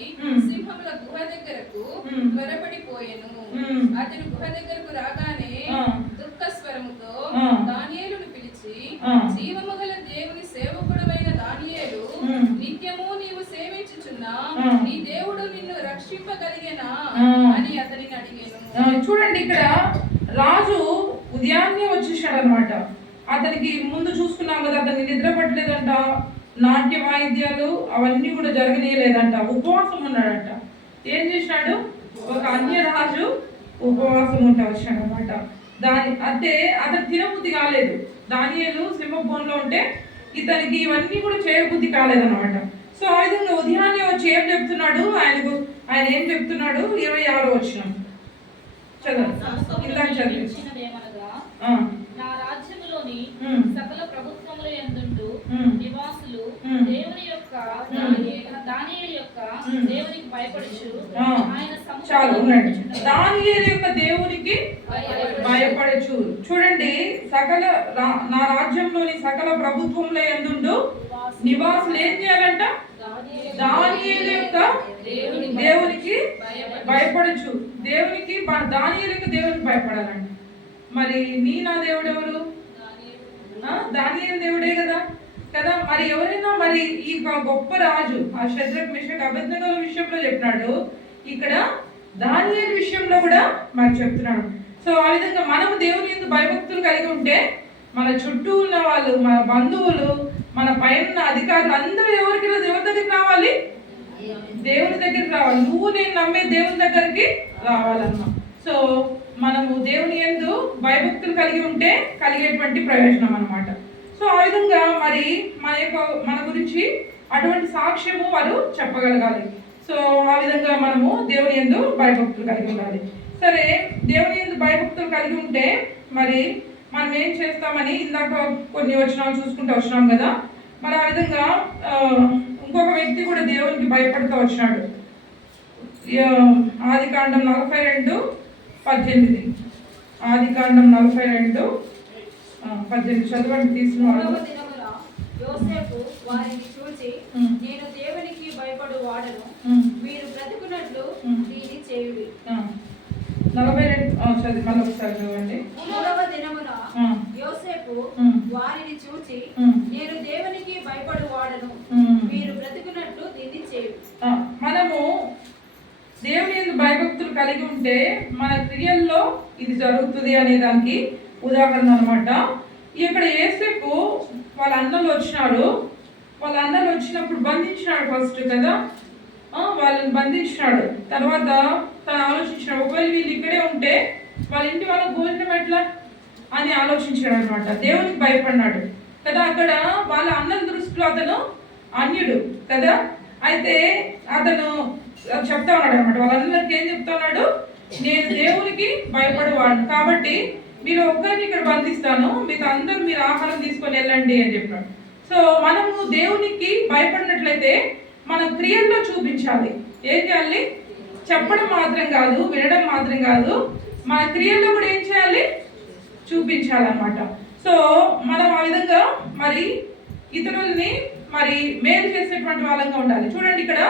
సింహముల గుహ దగ్గరకు త్వరపడిపోయెను. అతడు గుహ దగ్గరకు రాగానే దుఃఖ స్వరముతో దానియేలును పిలిచి, జీవము గల దేవుని సేవకుడమైన దానియేలు, నిత్యము నీవు సేవించుచున్న నీ దేవుడు నిన్ను రక్షింపగలిగేనా అని అతనిని అడిగాను. చూడండి, ఇక్కడ రాజు ఉదయాన్నే వచ్చేసాడు అనమాట. అతనికి ముందు చూసుకున్నాం కదా, అతనికి నిద్ర పట్టలేదంట, నాట్య వాయిద్యాలు అవన్నీ కూడా జరగనీయలేదంట, ఉపవాసం ఉన్నాడంట. ఏం చేసినాడు? ఒక అన్య రాజు ఉపవాసం ఉంటే వచ్చాడు అనమాట. అంటే అతను తినబుద్ధి కాలేదు. దానియేలు సింహభవనంలో ఉంటే ఇతనికి ఇవన్నీ కూడా చేయబుద్ధి కాలేదన్నమాట. సో ఆ విధంగా ఉదయాన్నే వచ్చి ఏం చెప్తున్నాడు? ఆయన ఏం చెప్తున్నాడు? 26వ వచనం చదవండి. నా రాజ్యములోని సకల ప్రభుత్వముల యందు నివాసులు దేవుని యొక్క దానియేలు యొక్క దేవునికి భయపడుచు ఆయన చాలు ఉండండి. దానియేలు యొక్క దేవునికి భయపడచ్చు. చూడండి, నా రాజ్యంలోని సకల ప్రభుత్వముల యందు నివాసులు ఏం చేయాలంట? దానియేలు యొక్క దేవునికి భయపడచ్చు. దానియేలు యొక్క దేవునికి భయపడాలంట. మరి నా దేవుడు ఎవరు? దానియేలు దేవుడే కదా. మరి ఎవరైనా మరి ఈ గొప్ప రాజు ఆ షద్రక్ మెషక్ అబేద్నెగో విషయంలో చెప్పినాడు, ఇక్కడ దానియేలు విషయంలో కూడా మరి చెప్తున్నాడు. సో ఆ విధంగా మనము దేవుని యందు భయభక్తులు కలిగి ఉంటే మన చుట్టూ ఉన్న వాళ్ళు, మన బంధువులు, మన పైన అధికారులు అందరూ ఎవరి దగ్గరికి రావాలి? దేవుని దగ్గరికి రావాలి. నువ్వు నేను నమ్మే దేవుని దగ్గరికి రావాలన్నా. సో మనము దేవుని యందు భయభక్తులు కలిగి ఉంటే కలిగేటువంటి ప్రయోజనం అన్నమాట. సో ఆ విధంగా మరి మన గురించి అటువంటి సాక్ష్యము వారు చెప్పగలగాలి. సో ఆ విధంగా మనము దేవుని యందు భయభక్తులు కలిగి ఉండాలి. సరే, దేవుని యందు భయభక్తులు కలిగి ఉంటే మరి మనం ఏం చేస్తామని ఇందాక కొన్ని వచనాలు చూసుకుంటూ వచ్చినాం కదా. మరి ఆ విధంగా ఇంకొక వ్యక్తి కూడా దేవునికి భయపడుతూ వచ్చినాడు. ఆదికాండం 42:18. ఆదికాండం 42:18 చదవండి. తీసుకున్నాడు. యోసేపు వారిని చూచి, నేను దేవునికి భయపడు వాడను, మీరు బ్రతుకున్నట్లు దీన్ని చేయుడి. 42 మళ్ళీ ఒకసారి చదవండి. 3వ దినమున యోసేపు వారిని చూచి, నేను దేవునికి భయపడు వాడను, మీరు బ్రతుకున్నట్లు దీన్ని చేయుడి. మనము దేవుని యందు భయభక్తులు కలిగి ఉంటే మన క్రియల్లో ఇది జరుగుతుంది అనే దానికి ఉదాహరణ అనమాట. ఇక్కడ యోసేపు వాళ్ళ అన్నలు వచ్చినప్పుడు బంధించినాడు ఫస్ట్ కదా. వాళ్ళని బంధించినాడు. తర్వాత తను ఆలోచించినాడు, ఒకవేళ వీళ్ళు ఇక్కడే ఉంటే వాళ్ళ ఇంటి వాళ్ళకి భోజనం ఎట్లా అని ఆలోచించాడు అనమాట. దేవునికి భయపడినాడు కదా. అక్కడ వాళ్ళ అన్నల దృష్టిలో అతను అన్యుడు కదా. అయితే అతను చెప్తా ఉన్నాడు అనమాట. వాళ్ళందరికీ ఏం చెప్తా ఉన్నాడు? నేను దేవునికి భయపడేవాడు కాబట్టి మీరు ఒక్కరిని ఇక్కడ బంధిస్తాను, మీకు అందరూ మీరు ఆహారం తీసుకొని వెళ్ళండి అని చెప్పాడు. సో మనము దేవునికి భయపడినట్లయితే మన క్రియల్లో చూపించాలి. ఏం చేయాలి? చెప్పడం మాత్రం కాదు, వినడం మాత్రం కాదు, మన క్రియల్లో కూడా ఏం చేయాలి? చూపించాలన్నమాట. సో మనం ఆ విధంగా మరి ఇతరుల్ని మరి మేలు చేసేటువంటి వాళ్ళంగా ఉండాలి. చూడండి, ఇక్కడ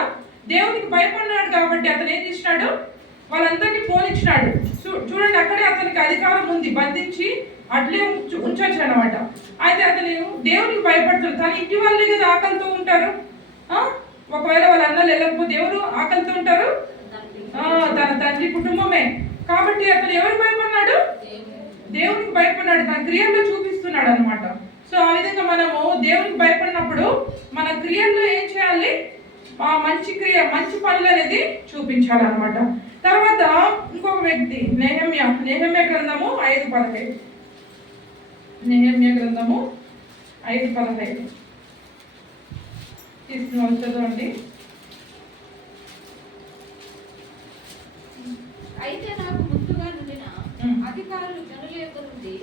దేవునికి భయపడినాడు కాబట్టి అతను ఏం చేసినాడు? వాళ్ళందరినీ పోలించినాడు. చూడండి, అక్కడే అతనికి అధికారం ఉంది, బంధించి అట్లే ఉంచచ్చు అనమాట. అయితే అతను దేవునికి భయపడుతున్నాడు. తన ఇంటి వాళ్ళే కదా ఆకలితో ఉంటారు. ఒకవేళ వాళ్ళ అన్నలు వెళ్ళకపోతే ఎవరు ఆకలితో ఉంటారు? తన తండ్రి కుటుంబమే. కాబట్టి అతను ఎవరికి భయపడినాడు? దేవునికి భయపడినాడు. తన క్రియల్లో చూపిస్తున్నాడు అనమాట. సో ఆ విధంగా మనము దేవునికి భయపడినప్పుడు మన క్రియల్లో ఏం చేయాలి? మంచి పనులు అనేది చూపించాలన్నమాట. తర్వాత ఇంకొక వ్యక్తి నెహెమ్యా గ్రంథము 5:15. నెహెమ్యా గ్రంథము 5:15 తీసుకుని చదవండి. అయితే నాకు ముందుగా నుండిన అధికారులు జనుల యొక్క నుండి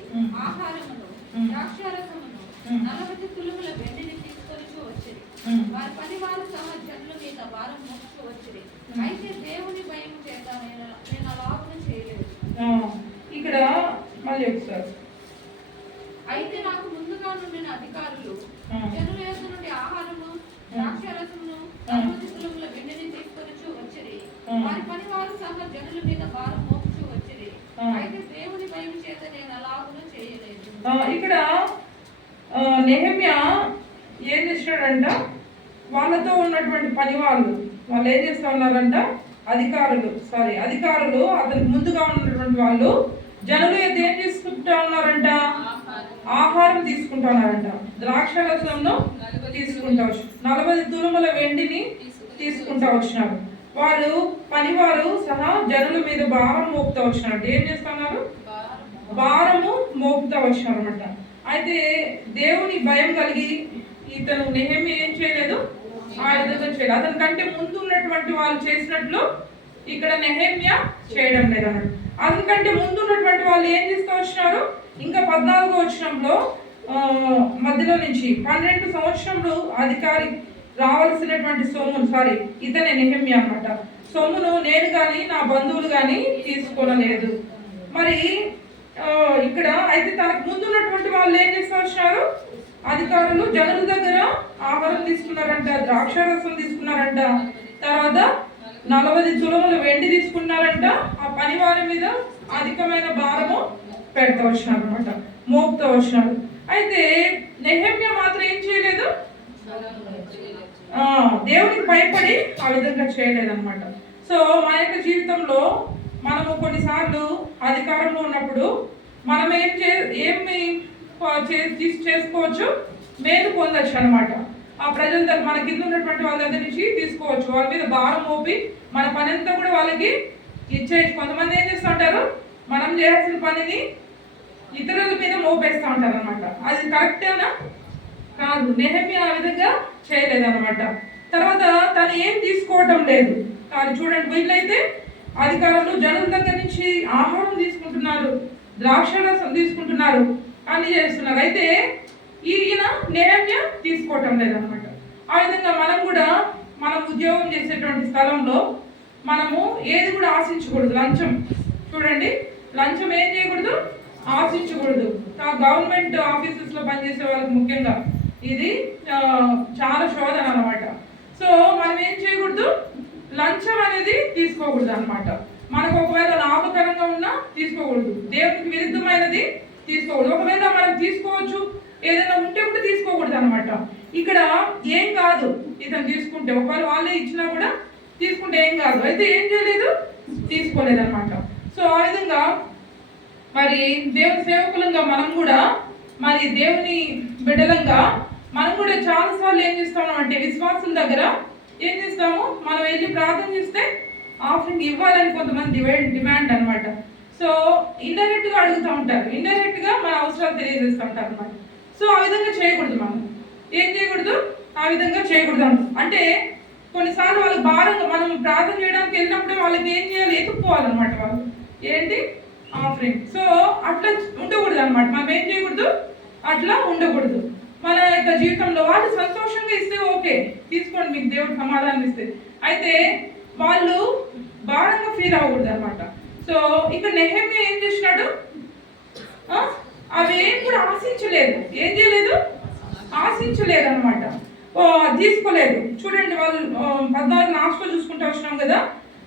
ఆహారమును, ద్రాక్షారసమును, 40 తులముల వెండిని తీసుకొని వచ్చింది. వారి పని వారు సహా జనుల మీద భారం మోస్తూ వచ్చింది. అయితే దేవుని భయం చేత నేను అలాగనే చేయలేదు. ఇక్కడ మళ్ళీ ఒకసారి, అయితే నాకు ముందుగా నుండిన అధికారులు జనుల యొద్ద నుండి ఆహారము ద్రాక్షారసమును 40 తులముల వెండిని తీసుకొని వచ్చింది. వారి పని వారు సహా జనుల మీద భారం మోస్తూ వచ్చింది. అయితే దేవుని భయం చేత నేను అలాగనే చేయలేదు. ఇక్కడ నెహెమ్యా ఏం చేసినాడంట, వాళ్ళతో ఉన్నటువంటి పని వాళ్ళు ఏం చేస్తా ఉన్నారంట, అధికారులు అతనికి ముందుగా ఉన్నటువంటి వాళ్ళు జనులు ఏం తీసుకుంటా ఉన్నారంట, ఆహారం తీసుకుంటా ఉన్నారంట, ద్రాక్షరసంను తీసుకుంటా వచ్చి 40 తులముల వెండిని తీసుకుంటా వచ్చినారు. వారు పనివారు సహా జనుల మీద భారం మోపుతా వచ్చినారు. ఏం చేస్తున్నారు, భారము మోపుతా వచ్చినారు అనమాట. అయితే దేవుని భయం కలిగి ఇతను నెహెమ్యా ఏం చేయలేదు, ఆ విధంగా చేయలేదు. అతని కంటే ముందు ఉన్నటువంటి వాళ్ళు చేసినట్లు ఇక్కడ నెహెమ్యా చేయడం లేదు అన్నాడు. అందుకంటే ముందు ఉన్నటువంటి వాళ్ళు ఏం చేస్తూ వచ్చినారు, ఇంకా 14వ వచనంలో మధ్యలో నుంచి 12 సంవత్సరంలో అధికారి రావాల్సినటువంటి సొమ్మును, ఇతనే నెహెమ్యా అన్నమాట, సొమ్మును నేను కానీ నా బంధువులు కానీ తీసుకోలేదు. మరి ఇక్కడ అయితే తనకు ముందు ఉన్నటువంటి వాళ్ళు ఏం చేస్తూ వచ్చినారు, అధికారులు జనుల దగ్గర ఆహారం తీసుకున్నారంట, ద్రాక్షారసం తీసుకున్నారంట, తర్వాత 40 తులముల వెండి తీసుకున్నారంట. ఆ పని వారి మీద అధికమైన భారము పెడతా వచ్చినారు అనమాట, మోపుతా వచ్చినారు. అయితే నెహెమ్యా మాత్రం ఏం చేయలేదు, దేవునికి భయపడి ఆ విధంగా చేయలేదన్నమాట. సో మన యొక్క జీవితంలో మనము కొన్నిసార్లు అధికారంలో ఉన్నప్పుడు మనం ఏమి చేసుకోవచ్చు, మేలు పొందొచ్చు అనమాట. ఆ ప్రజల దగ్గర మన కింద ఉన్నటువంటి వాళ్ళ దగ్గర నుంచి తీసుకోవచ్చు, వాళ్ళ మీద భారం మోపి మన పని అంతా కూడా వాళ్ళకి ఇచ్చేయచ్చు. కొంతమంది ఏం చేస్తూ ఉంటారు, మనం చేయాల్సిన పనిని ఇతరుల మీద మోపేస్తూ ఉంటారు అనమాట. అది కరెక్టేనా కాదు. నెహెమ్యా ఆ విధంగా చేయలేదన్నమాట. తర్వాత తను ఏం తీసుకోవటం లేదు. కానీ చూడండి, వీళ్ళైతే అధికారులు జనుల దగ్గర నుంచి ఆహారం తీసుకుంటున్నారు, ద్రాక్షరసం తీసుకుంటున్నారు, అన్ని చేస్తున్నారు. అయితే ఈయన నెహెమ్యా తీసుకోవటం లేదనమాట. ఆ విధంగా మనం కూడా మనం ఉద్యోగం చేసేటువంటి స్థలంలో మనము ఏది కూడా ఆశించకూడదు. లంచం చూడండి, లంచం ఏం చేయకూడదు, ఆశించకూడదు. గవర్నమెంట్ ఆఫీసెస్లో పనిచేసే వాళ్ళకి ముఖ్యంగా ఇది చాలా శోధన అనమాట. సో మనం ఏం చేయకూడదు, లంచం అనేది తీసుకోకూడదు అనమాట. మనకు ఒకవేళ లాభకరంగా ఉన్నా తీసుకోకూడదు, దేవునికి విరుద్ధమైనది తీసుకోకూడదు. ఒకవేళ మనం తీసుకోవచ్చు, ఏదైనా ఉంటే కూడా తీసుకోకూడదు అనమాట. ఇక్కడ ఏం కాదు, ఇతను తీసుకుంటే ఒకవేళ వాళ్ళే ఇచ్చినా కూడా తీసుకుంటే ఏం కాదు. అయితే ఏం చేయలేదు, తీసుకోలేదు అనమాట. సో ఆ విధంగా మరి దేవుని సేవకులంగా మనం కూడా, మరి దేవుని బిడ్డలంగా మనం కూడా చాలాసార్లు ఏం చేస్తాము అంటే, విశ్వాసుల దగ్గర ఏం చేస్తాము, మనం వెళ్ళి ప్రార్థన చేస్తే ఆఫరింగ్ ఇవ్వాలని కొంతమంది డిమాండ్ అనమాట. సో ఇండైరెక్ట్ గా అడుగుతూ ఉంటారు, ఇండైరెక్ట్ గా మన అవసరాలు తెలియజేస్తూ ఉంటారు అనమాట. సో ఆ విధంగా చేయకూడదు. మనం ఏం చేయకూడదు, ఆ విధంగా చేయకూడదు అంటే కొన్నిసార్లు వాళ్ళకి భారంగా మనం ప్రార్థన చేయడానికి వెళ్ళినప్పుడే వాళ్ళకి ఏం చేయాలి, ఎత్తుక్కోవాలన్నమాట. వాళ్ళు ఏంటి, ఆఫరింగ్. సో అట్లా ఉండకూడదు అనమాట. మనం ఏం చేయకూడదు, అట్లా ఉండకూడదు. మన యొక్క జీవితంలో వాళ్ళు సంతోషంగా ఇస్తే ఓకే, తీసుకోండి, మీకు దేవుడు సమాధానం ఇస్తే. అయితే వాళ్ళు భారంగా ఫీల్ అవ్వకూడదు అనమాట. సో ఇక్కడ నెహెమ్యా ఏం చేసినాడు, అవి ఏం కూడా ఆశించలేదు. ఏం చేయలేదు, ఆశించలేదు అనమాట, తీసుకోలేదు. చూడండి, వాళ్ళు 14 లాస్ట్లో చూసుకుంటూ వచ్చినాం కదా,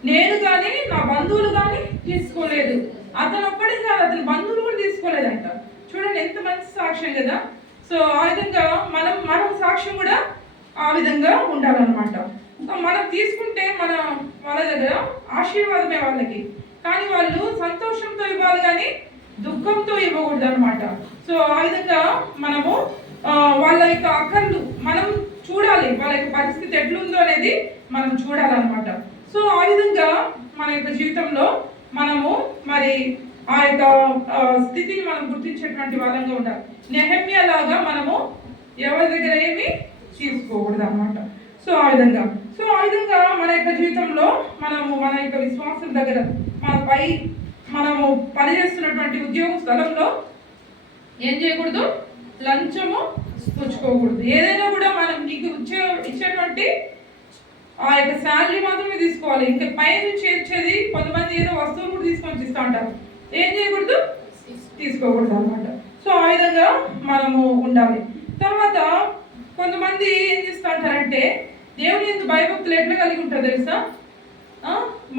నేను కానీ నా బంధువులు కానీ తీసుకోలేదు. అతను ఒక్కడే కాదు, అతని బంధువులు కూడా తీసుకోలేదంట. చూడండి ఎంత మంచి సాక్ష్యం కదా. సో ఆ విధంగా మనం సాక్ష్యం కూడా ఆ విధంగా ఉండాలన్నమాట. సో మనం తీసుకుంటే మన వాళ్ళ దగ్గర ఆశీర్వాదమే వాళ్ళకి, కానీ వాళ్ళు సంతోషంతో ఇవ్వాలి కానీ దుఃఖంతో ఇవ్వకూడదు అనమాట. సో ఆ విధంగా మనము వాళ్ళ యొక్క అక్కర్లు మనం చూడాలి, వాళ్ళ యొక్క పరిస్థితి ఎట్లుందో అనేది మనం చూడాలన్నమాట. సో ఆ విధంగా మన యొక్క జీవితంలో మనము మరి ఆ యొక్క స్థితిని మనం గుర్తించేటువంటి వాళ్ళంగా ఉండాలి. నెహెమ్యా లాగా మనము ఎవరి దగ్గర ఏమి తీసుకోకూడదు అనమాట. సో ఆ విధంగా మన యొక్క జీవితంలో మనము మన యొక్క విశ్వాసం దగ్గర మనము పనిచేస్తున్నటువంటి ఉద్యోగ స్థలంలో ఏం చేయకూడదు, లంచము పుచ్చుకోకూడదు. ఏదైనా కూడా మనం నీకు ఇచ్చేటువంటి ఆ యొక్క శాలరీ మాత్రమే తీసుకోవాలి. ఇంకా పై నుంచి ఇచ్చేది కొంతమంది ఏదో వస్తువులు కూడా తీసుకొని ఇస్తూ ఉంటారు, ఏం చేయకూడదు, తీసుకోకూడదు అనమాట. సో ఆ విధంగా మనము ఉండాలి. తర్వాత కొంతమంది ఏం చేస్తూ ఉంటారంటే దేవుని యందు భయభక్తులు ఎట్లా కలిగి ఉంటారు తెలుసా?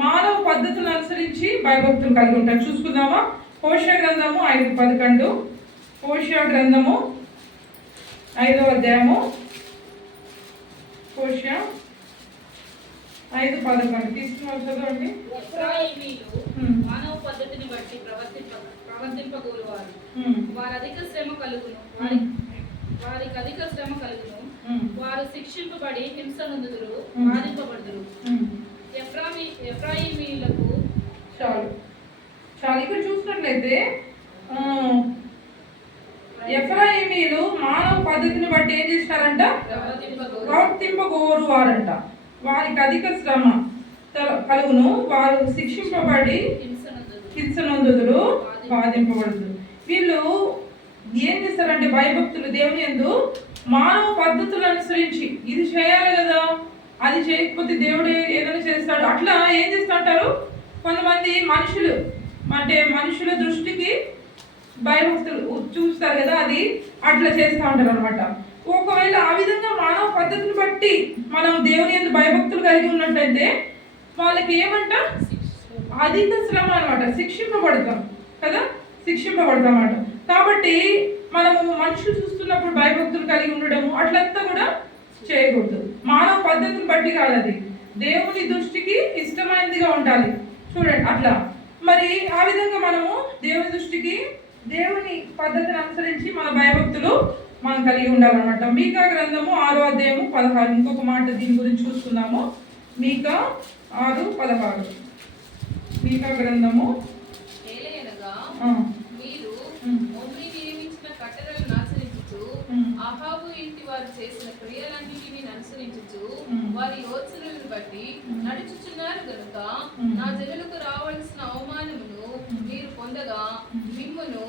మానవ పద్ధతులను అనుసరించి భయభక్తులు కలిగి ఉంటారు. చూసుకుందామా? హోషేయ గ్రంథము 5:11. హోషేయ గ్రంథము 5వ అధ్యాయము, హోషేయ 5:11 తీసుకున్న చదవండి. ఎఫ్రాయిమీయులు మానవ పద్ధతిని బట్టి ప్రవర్తింపగోరువారు. వారు అధిక శ్రమ కలుగును, వారికి అధిక శ్రమ కలుగును. వారు శిక్షింపబడి హింస నొందుదురు, బాధింపబడుదురు. ఎఫ్రాయిమీయులకు చాలు. ఇక్కడ చూసినట్లయితే ఎఫ్రాయిమీయులు మానవ పద్ధతిని బట్టి ఏం చేస్తారంట? ప్రవర్తింపగోరువారంట. వారికి అధిక శ్రమ కలుగును, వారు శిక్షింపబడి హింస నొందుదురు, బాధింపబడుదురు. వీళ్ళు ఏం చేస్తారంటే భయభక్తులు దేవుని యందు మానవ పద్ధతులు అనుసరించి ఇది చేయాలి కదా, అది చేయకపోతే దేవుడు ఏదైనా చేస్తాడు, అట్లా ఏం చేస్తుంటారు కొంతమంది మనుషులు. అంటే మనుషుల దృష్టికి భయభక్తులు చూస్తారు కదా, అది అట్లా చేస్తూ ఉంటారు అనమాట. ఒకవేళ ఆ విధంగా మానవ పద్ధతిని బట్టి మనం దేవుని యందు భయభక్తులు కలిగి ఉన్నట్లయితే వాళ్ళకి ఏమంట? అధిక శ్రమ అనమాట, శిక్షింపబడతాం కదా, శిక్షింపబడతాం అన్నమాట. కాబట్టి మనము మనుషులు చూస్తున్నప్పుడు భయభక్తులు కలిగి ఉండడము అట్లంతా కూడా చేయకూడదు. మానవ పద్ధతిని బట్టి కాదు, అది దేవుని దృష్టికి ఇష్టమైనదిగా ఉండాలి. చూడండి అట్లా. మరి ఆ విధంగా మనము దేవుని దృష్టికి దేవుని పద్ధతిని అనుసరించి మన భయభక్తులు మనం కలిగి ఉండాలన్నమాట. మీకా గ్రంథము 6వ అధ్యాయము 16. ఇంకొక మాట దీని గురించి చూసుకుందాము. మీకా 6:16. మీకా గ్రంథము. మీరు ఒమ్రీ నియమించిన కట్టడలను అనుసరించుచు అహాబు ఇంటి వారు చేసిన క్రియలన్నిటిని అనుసరించుచు వారి యోచనలను బట్టి నడుచుచున్నారు గనుక నా జనులకు రావాల్సిన అవమానమును మీరు పొందగా మిమ్మును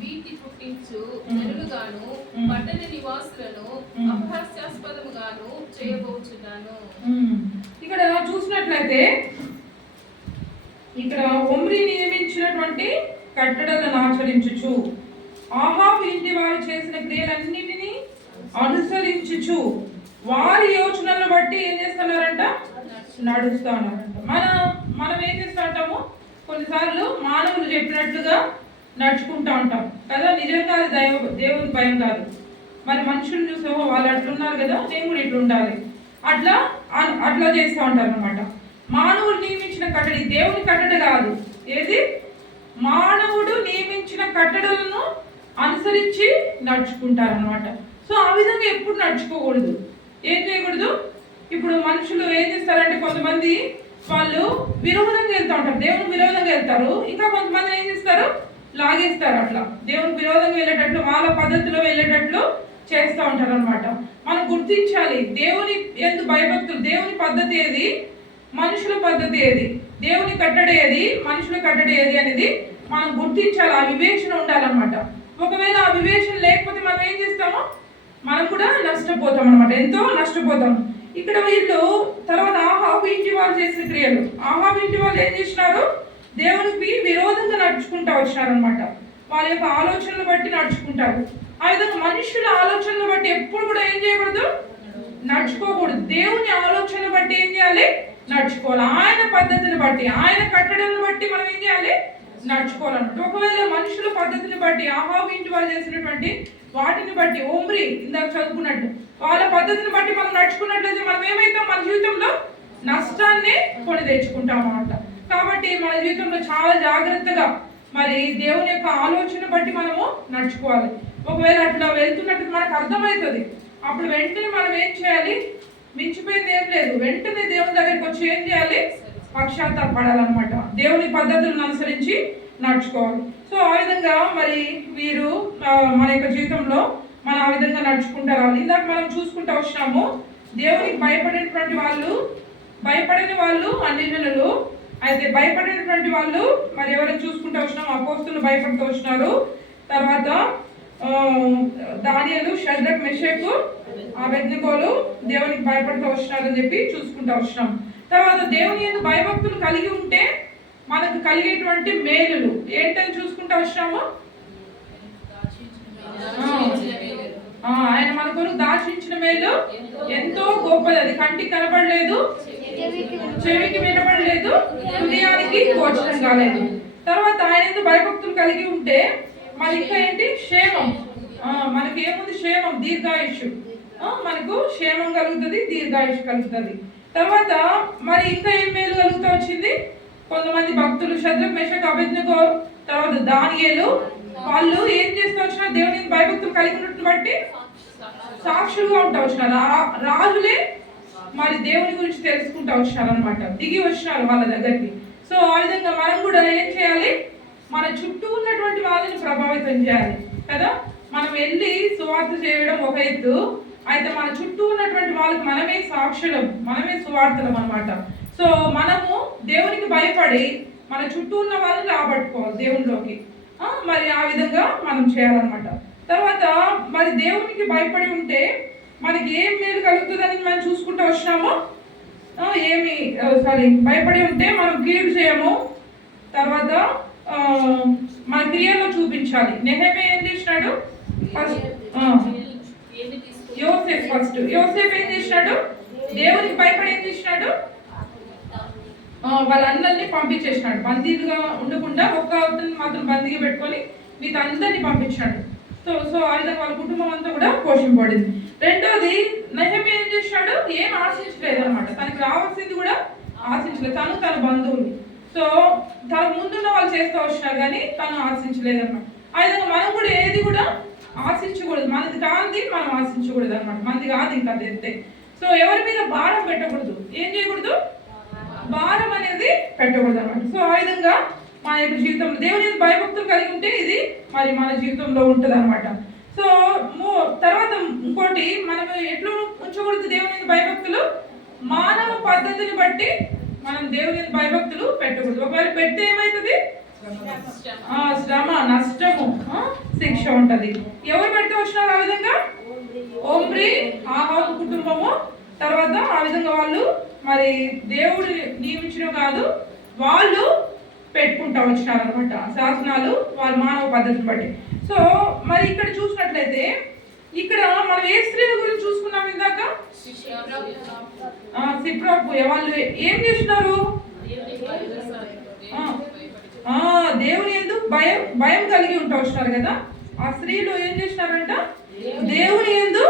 భీతి పుట్టించు జనులుగాను పట్టణ నివాసులను అపహాస్యాస్పదముగాను చేయబోచున్నాను. ఇక్కడ చూసినట్లయితే ఇక్కడ ఒమ్రీ నియమించినటువంటి కట్టడలను ఆచరించుచు ఆహాబు ఇంటి వారు చేసిన క్రియలన్నిటినీ అనుసరించుచు వారి యోచనలను బట్టి ఏం చేస్తున్నారంట? నడుస్తున్నారంట. మనం ఏం చేస్తూ ఉంటాము? కొన్నిసార్లు మానవులు చెప్పినట్లుగా నడుచుకుంటూ ఉంటాం కదా, నిజంగా అది దేవుని భయం కాదు. మరి మనుషులు చూసామో వాళ్ళు అట్లున్నారు కదా, నేను కూడా ఇట్లా ఉండాలి, అట్లా చేస్తూ ఉంటారు అనమాట. మానవుడు నియమించిన కట్టడి దేవుని కట్టడి కాదు, ఏది మానవుడు నియమించిన కట్టడలను అనుసరించి నడుచుకుంటారనమాట. సో ఆ విధంగా ఎప్పుడు నడుచుకోకూడదు, ఏం చేయకూడదు. ఇప్పుడు మనుషులు ఏం చేస్తారంటే కొంతమంది వాళ్ళు విరోధంగా వెళ్తూ ఉంటారు, దేవునికి విరోధంగా వెళ్తారు. ఇంకా కొంతమంది ఏం చేస్తారు? లాగేస్తారు, అట్లా దేవునికి విరోధంగా వెళ్ళేటట్లు వాళ్ళ పద్ధతిలో వెళ్ళేటట్లు చేస్తూ ఉంటారు అనమాట. మనం గుర్తించాలి దేవుని యందు భయభక్తులు, దేవుని పద్ధతి ఏది, మనుషుల పద్ధతి ఏది, దేవుని కట్టడి ఏది, మనుషుల కట్టడి ఏది అనేది మనం గుర్తించాలి. ఆ వివేచన ఉండాలన్నమాట. ఒకవేళ ఆ వివేచన లేకపోతే మనం ఏం చేస్తామో మనం కూడా నష్టపోతాం అనమాట, ఎంతో నష్టపోతాం. ఇక్కడ వీళ్ళు తర్వాత ఆహాబు ఇంటి వాళ్ళు చేసిన క్రియలు, ఆహాబు ఇంటి వాళ్ళు ఏం చేసినారు? దేవునికి విరోధంగా నడుచుకుంటూ వచ్చినారనమాట. వాళ్ళ యొక్క ఆలోచనలు బట్టి నడుచుకుంటారు. ఆ విధంగా మనుషుల ఆలోచనలు బట్టి ఎప్పుడు కూడా ఏం చేయకూడదు? నడుచుకోకూడదు. దేవుని ఆలోచనలు బట్టి ఏం చేయాలి? నడుచుకోవాలి. ఆయన పద్ధతిని బట్టి, ఆయన కట్టడలను బట్టి మనం ఏం చేయాలి? నడుచుకోవాలన్నమాట. ఒకవేళ మనుషుల పద్ధతిని బట్టి ఆహాబు ఇంటి వాళ్ళు చేసినటువంటి వాటిని బట్టి, ఒమ్రీ ఇందాక చదువుకున్నట్టు వాళ్ళ పద్ధతిని బట్టి మనం నడుచుకున్నట్లయితే మనం ఏమైతాం? మన జీవితంలో నష్టాన్ని కొని తెచ్చుకుంటాం అన్నమాట. కాబట్టి మన జీవితంలో చాలా జాగ్రత్తగా మరి దేవుని యొక్క ఆలోచన బట్టి మనము నడుచుకోవాలి. ఒకవేళ అట్లా వెళ్తున్నట్టు మనకు అర్థమవుతుంది, అప్పుడు వెంటనే మనం ఏం చేయాలి? మించిపోయింది ఏం లేదు, వెంటనే దేవుని దగ్గరికి వచ్చి ఏం చేయాలి? పశ్చాత్తాపడాలన్నమాట. దేవుని పద్ధతులను అనుసరించి నడుచుకోవాలి. సో ఆ విధంగా మరి వీరు మన యొక్క జీవితంలో మనం ఆ విధంగా నడుచుకుంటూ రావాలి. ఇందాక మనం చూసుకుంటూ వచ్చినాము, దేవునికి భయపడినటువంటి వాళ్ళు అన్ని జనులు, అయితే భయపడినటువంటి వాళ్ళు మరి ఎవరైనా చూసుకుంటూ వచ్చినాము, అపోస్తులు భయపడుతూ వచ్చినారు. తర్వాత దానియేలు, షద్రక్, మెషకు, అబేద్నెగోలు దేవునికి భయపడుతూ వచ్చినారని చెప్పి చూసుకుంటూ వచ్చినాం. తర్వాత దేవుని యందు భయభక్తులు కలిగి ఉంటే మనకు కలిగేటువంటి మేలులు ఏంటని చూసుకుంటూ వచ్చినాము. ఆయన మన కొరకు దాచించిన మేలు ఎంతో గొప్పది. అది కంటికి కనబడలేదు, చెవికి వినబడలేదు, హృదయానికి గోచరం కాలేదు. తర్వాత ఆయన భయభక్తులు కలిగి ఉంటే మరి ఇంకా ఏంటి, క్షేమం. మనకి ఏముంది, క్షేమం, దీర్ఘాయుష్. మనకు క్షేమం కలుగుతుంది, దీర్ఘాయుష్ కలుగుతుంది. తర్వాత మరి ఇంకా ఏం మేలు కలుగుతూ వచ్చింది, కొంతమంది భక్తులు షద్రక్, మెషక్, అబేద్నెగో, తర్వాత దానియేలు, వాళ్ళు ఏం చేస్తూ వచ్చినా దేవుని భయభక్తులు కలిగి ఉన్నట్టు బట్టి సాక్షులుగా ఉంటా వచ్చినారు. రాజులే మరి దేవుని గురించి తెలుసుకుంటూ వచ్చినారు అనమాట, దిగి వచ్చినారు వాళ్ళ దగ్గరికి. సో ఆ విధంగా మనం కూడా ఏం చేయాలి, మన చుట్టూ ఉన్నటువంటి వాళ్ళని ప్రభావితం చేయాలి కదా. మనం వెళ్ళి సువార్త చేయడం ఒక ఎత్తు అయితే, మన చుట్టూ ఉన్నటువంటి వాళ్ళకి మనమే సాక్షులం, మనమే సువార్తలం అనమాట. సో మనము దేవునికి భయపడి మన చుట్టూ ఉన్న వాళ్ళని రాబట్టుకోవాలి దేవునిలోకి. మరి ఆ విధంగా మనం చేయాలన్నమాట. తర్వాత మరి దేవునికి భయపడి ఉంటే మనకి ఏం మేలు కలుగుతుందని మనం చూసుకుంటూ వచ్చినాము. భయపడి ఉంటే మనం కీడు చేయము. తర్వాత మన క్రియల్లో చూపించాలి. నెహెమియా ఏం చేసినాడు, యోసేఫ్ ఏం చేసినాడు, దేవునికి భయపడి ఏం చేసినాడు, వాళ్ళందరినీ పంపించేసినాడు. బందీలుగా ఉండకుండా ఒక్క అతన్ని మాత్రం బందీగా పెట్టుకొని మిగతా అందరినీ పంపించాడు. సో ఆ విధంగా వాళ్ళ కుటుంబం అంతా కూడా పోషింపబడింది. రెండోది, నెహెమియా ఏం చేసినాడు, ఏం ఆశించలేదు అనమాట. తనకి రావాల్సింది కూడా ఆశించలేదు, తన బంధువులు. సో తన ముందున్న వాళ్ళు చేస్తూ వచ్చినారు కానీ తను ఆశించలేదు అనమాట. ఆ విధంగా మనం కూడా ఏది కూడా ఆశించకూడదు, మనది కాంది మనం ఆశించకూడదు అనమాట. మనది కాదు ఇంకా తెస్తే. సో ఎవరి మీద భారం పెట్టకూడదు, ఏం చేయకూడదు, భారం అనేది పెట్టకూడదు అనమాట. సో ఆ విధంగా మన యొక్క జీవితంలో దేవుని భయభక్తులు కలిగి ఉంటే ఇది మరి మన జీవితంలో ఉంటుంది అనమాట. సో తర్వాత ఇంకోటి, మనం ఎట్లా ఉంచకూడదు దేవుని భయభక్తులు, మానవ పద్ధతిని బట్టి మనం దేవుని భయభక్తులు పెట్టకూడదు. ఒకవేళ పెడితే ఏమవుతుంది, శ్రమ, నష్టము, శిక్ష ఉంటది. ఎవరు పెడితే వచ్చినారు ఆ విధంగా, ఓమ్రి, ఆహాబు కుటుంబము. తర్వాత ఆ విధంగా వాళ్ళు మరి దేవుడు నియమించడం కాదు, వాళ్ళు పెట్టుకుంటా వచ్చినారు అనమాట శాసనాలు, వారి మానవ పద్ధతిని బట్టి. సో మరి ఇక్కడ చూసినట్లయితే ఇక్కడ మనం ఏ స్త్రీల గురించి చూసుకున్నాం ఇందాక, సిప్రాపు. వాళ్ళు ఏం చేస్తున్నారు, దేవుని యందు భయం కలిగి ఉంటా వచ్చినారు కదా. ఆ స్త్రీలు ఏం చేసినారంట, దేవుని యందు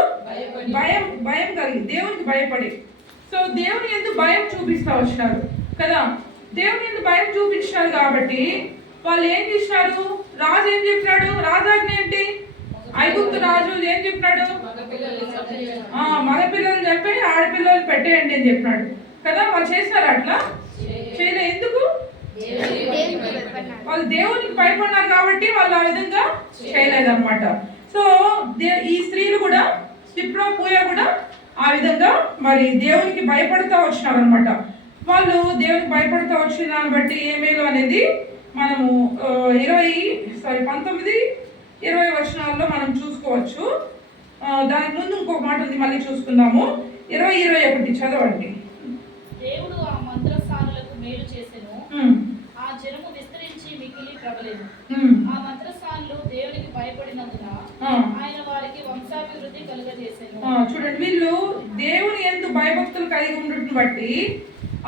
భయం కలిగి దేవునికి భయపడి. సో దేవుని యందు భయం చూపిస్తా వచ్చినారు కదా. దేవుని యందు భయం చూపించినారు కాబట్టి వాళ్ళు ఏం చేసినారు, రాజు ఏం చెప్పినాడు, రాజాజ్ఞ ఏంటి, ఐగుప్తు రాజు ఏం చెప్పినాడు, మగ పిల్లలు చెప్పి ఆడపిల్లలు పెట్టేయండి అని చెప్పినాడు కదా. వాళ్ళు చేసినారు అట్లా చేయలే. ఎందుకు, వాళ్ళు దేవునికి భయపడినారు కాబట్టి వాళ్ళు ఆ విధంగా చేయలేదన్నమాట. సో ఈ స్త్రీలు కూడా, సిప్రా, పూయ కూడా ఆ విధంగా మరి దేవునికి భయపడుతూ వచ్చినారు అనమాట. వాళ్ళు దేవునికి భయపడుతూ వచ్చిన దాన్ని బట్టి ఏ మేలు అనేది మనము 19-20 వచనాల్లో మనం చూసుకోవచ్చు. దానికి ముందు ఇంకొక మాట ఉంది, మళ్ళీ చూసుకుందాము. 20-21 చదవండి. దేవుడు ఆ మంత్రస్థానులకు మేలు చేసెను, ఆ జనము విస్తరించి మిగిలి ప్రబలెను. ఆ మంత్రస్థానులు దేవునికి భయపడినందున ఆయన వారికి వంశాభివృద్ధి కలుగజేసెను. చూడండి, వీళ్ళు దేవుని యందు భయభక్తులు కలిగి ఉండటం బట్టి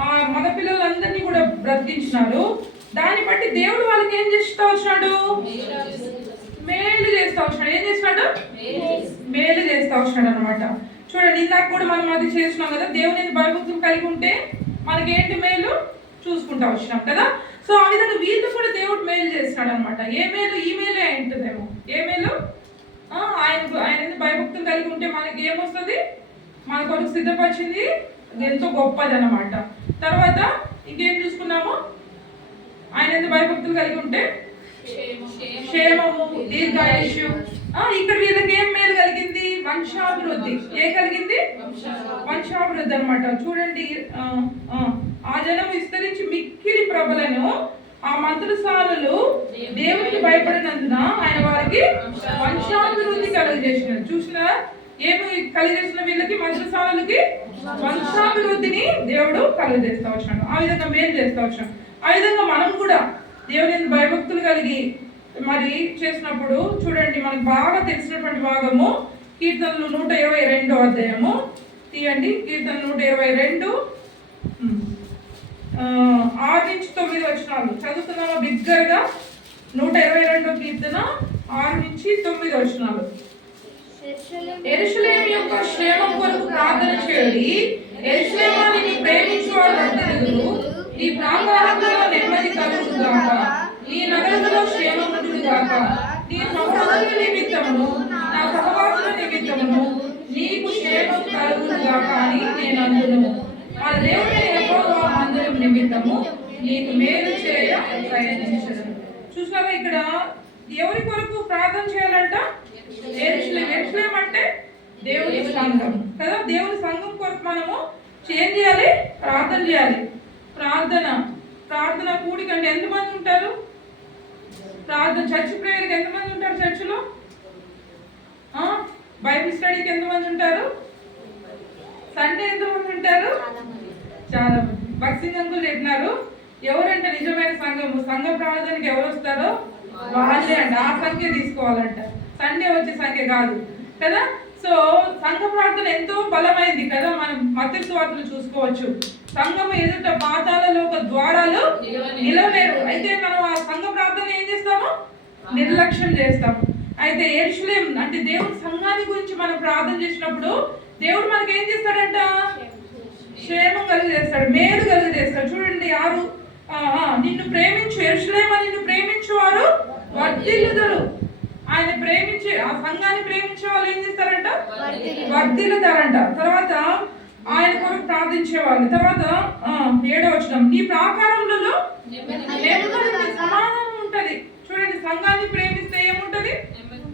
ఆ మగ పిల్లలందరినీ కూడా బ్రతికించినారు. దాన్ని బట్టి దేవుడు వాళ్ళకి ఏం చేస్తూ వచ్చినాడు, మేలు చేస్తూ వచ్చినాడు. ఏం చేసినాడు, మేలు చేస్తూ వచ్చినాడు అనమాట. చూడండి, ఇందాక కూడా మనం అది చేసినాం కదా, దేవుని భయభక్తులు కలిగి ఉంటే మనకి ఏంటి మేలు చూసుకుంటా వచ్చినాం కదా. సో ఆ విధంగా వీళ్ళు కూడా దేవుడు మేలు చేస్తున్నాడు అనమాట. ఏ మేలు, ఈ మేలే ఉంటుందేమో. ఏ మేలు, ఆయన భయభక్తులు కలిగి ఉంటే మనకి ఏమొస్తుంది, మన కొరకు సిద్ధపరిచింది ఎంతో గొప్పది అనమాట. తర్వాత ఇంకేం చూసుకున్నాము, ఆయన భయభక్తులు కలిగి ఉంటే క్షేమము, దీర్ఘాయుష్యు. ఇక్కడ వీళ్ళకి ఏం మేలు కలిగింది, వంశాభివృద్ధి. ఏం కలిగింది, వంశాభివృద్ధి అనమాట. చూడండి, ఆ జనం విస్తరించి మిక్కిలి ప్రబలను, ఆ మంత్రసాలలు దేవునికి భయపడినందున ఆయన వారికి వంశాభివృద్ధి కలుగజేసినారు. చూసినారా ఏమి కలిగజేసిన వీళ్ళకి మంత్రసాలకి వంశాభివృద్ధిని దేవుడు కలుగజేస్తా వచ్చాడు. ఆ విధంగా మేలు చేస్తా వచ్చాడు. ఆ విధంగా మనం కూడా దేవుని భయభక్తులు కలిగి మరి చేసినప్పుడు చూడండి, మనకు బాగా తెలిసినటువంటి భాగము కీర్తనలు 122 అధ్యాయము తీయండి. కీర్తనలు 122 6 నుంచి 9 వచనాలు చదువుతున్నామా బిగ్గరగా. 122 కీర్తన 6 నుంచి 9 వచనాలు. యెరూషలేము యొక్క క్షేమం కొరకు ప్రార్థన చేయండి. యెరూషలేముని నీ ప్రేమించువారు నీ ప్రాకారములో నెమ్మది కలుగుగాక, నీ నగరములో క్షేమముండును గాక. నీ సహోదరుల నిమిత్తమును నా సహవాసుల నిమిత్తమును నీకు క్షేమం కలుగును గాక అని నేను అందును. ఆ దేవుని యెహోవా మందిరం నిమిత్తము నీకు మేలు చేయ ప్రయత్నించను. చూసావా ఇక్కడ ఎవరి కొరకు ప్రార్థన చేయాలంట? యెరూషలేం అంటే దేవుని సంఘం కదా. దేవుని సంఘం కొరకు మనము ఏం చేయాలి? ప్రార్థన చేయాలి. ప్రార్థన కూడికంటే ఎంతమంది ఉంటారు? ప్రార్థన చర్చ్ ప్రేయర్కి ఎంతమంది ఉంటారు? చర్చిలో బైబిల్ స్టడీకి ఎంతమంది ఉంటారు? సండే ఎంతమంది ఉంటారు? చాలా మంది. భక్సింగ్ అంకుల్ చెప్పినారు, ఎవరంటే నిజమైన సంఘ ప్రార్థనకి ఎవరు వస్తారో వాళ్ళే అంట. ఆ సంఖ్య తీసుకోవాలంట, సండే వచ్చే సంఖ్య కాదు కదా. సో సంఘ ప్రార్థన ఎంతో బలమైంది కదా. మనం మత్తయి సువార్తలు చూసుకోవచ్చు. సంఘము ఎదుట పాతాళలోక ద్వారాలు నిలవేరు. అయితే మనం ఆ సంఘ ప్రార్థన ఏం చేస్తాము? నిర్లక్ష్యం చేస్తాము. అయితే యెరూషలేం అంటే దేవుని సంఘాన్ని గురించి మనం ప్రార్థన చేసినప్పుడు దేవుడు మనకి ఏం చేస్తాడంట? క్షేమం కలుగజేస్తాడు, మేలు కలుగజేస్తాడు. చూడండి 6 నిన్ను ప్రేమించు యెరూషలేము నిన్ను ప్రేమించువారు వర్ధిల్లుదురు. ఆయన ప్రేమించే ఆ సంఘాన్ని ప్రేమించే వాళ్ళు ఏం చేస్తారంట? వర్ధిల్లుతారంట. తర్వాత ఆయన కొరకు ప్రార్థించే వాళ్ళు. తర్వాత 7వ వచనం, నీ ప్రాకారములలో సమాధానం ఉంటది. చూడండి, సంఘాన్ని ప్రేమిస్తే ఏముంటది?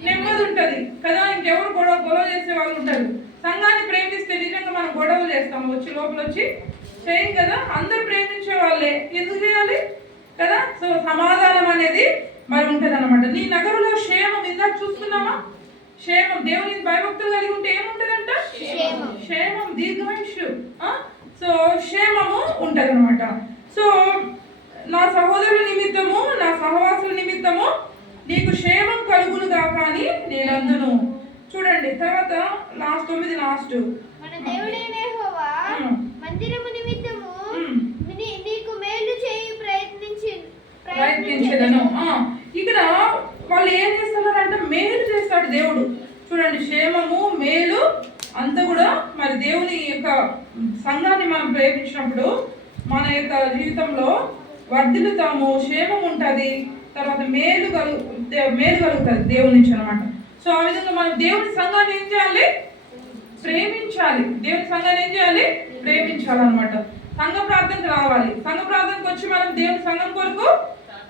నెమ్మది ఉంటది కదా. ఇంకెవరు గొడవ చేసే వాళ్ళు ఉంటారు. సంఘాన్ని ప్రేమిస్తే నిజంగా మనం గొడవలు చేస్తాము, వచ్చి లోపల వచ్చి చేయం కదా. అందరు ప్రేమించే వాళ్ళే, ఎందుకు చేయాలి కదా. సో సమాధానం అనేది మరి ఉంటది అనమాట. నీ నగరులో క్షేమం, ఇందాక చూసుకున్నామా? క్షేమం, దేవుని భయభక్తులు కలిగి ఉంటే ఏముంటదంట? క్షేమం, దీర్ఘాయుష్యు. సో క్షేమము ఉంటది అనమాట. సో నా సహోదరుల నిమిత్తము నా సహవాసుల నిమిత్తము నీకు క్షేమం కలుగును గాక అని నేను అందును. చూడండి తర్వాత లాస్ట్ 9 మన దేవుడైన యెహోవా మందిరము నిమిత్తము నీకు మేలు చేయి ప్రయత్నించెదను. ఇక్కడ వాళ్ళు ఏం చేస్తున్నారంటే మేలు చేస్తాడు దేవుడు. చూడండి, క్షేమము మేలు అంతా కూడా మరి దేవుని యొక్క సంఘాన్ని మనం ప్రేమించినప్పుడు మన యొక్క జీవితంలో వర్ధిల్లుతాము, క్షేమం ఉంటుంది, తర్వాత మేలు కలుగుతుంది దేవుని నుంచి అనమాట. సో ఆ విధంగా మనం దేవుని సంఘాన్ని ఏం చేయాలి? ప్రేమించాలి. దేవుని సంఘాన్ని ఏం చేయాలి? ప్రేమించాలన్నమాట. సంఘ ప్రార్థనకు రావాలి. సంఘ ప్రార్థనకు వచ్చి మనం దేవుని సంఘం కొరకు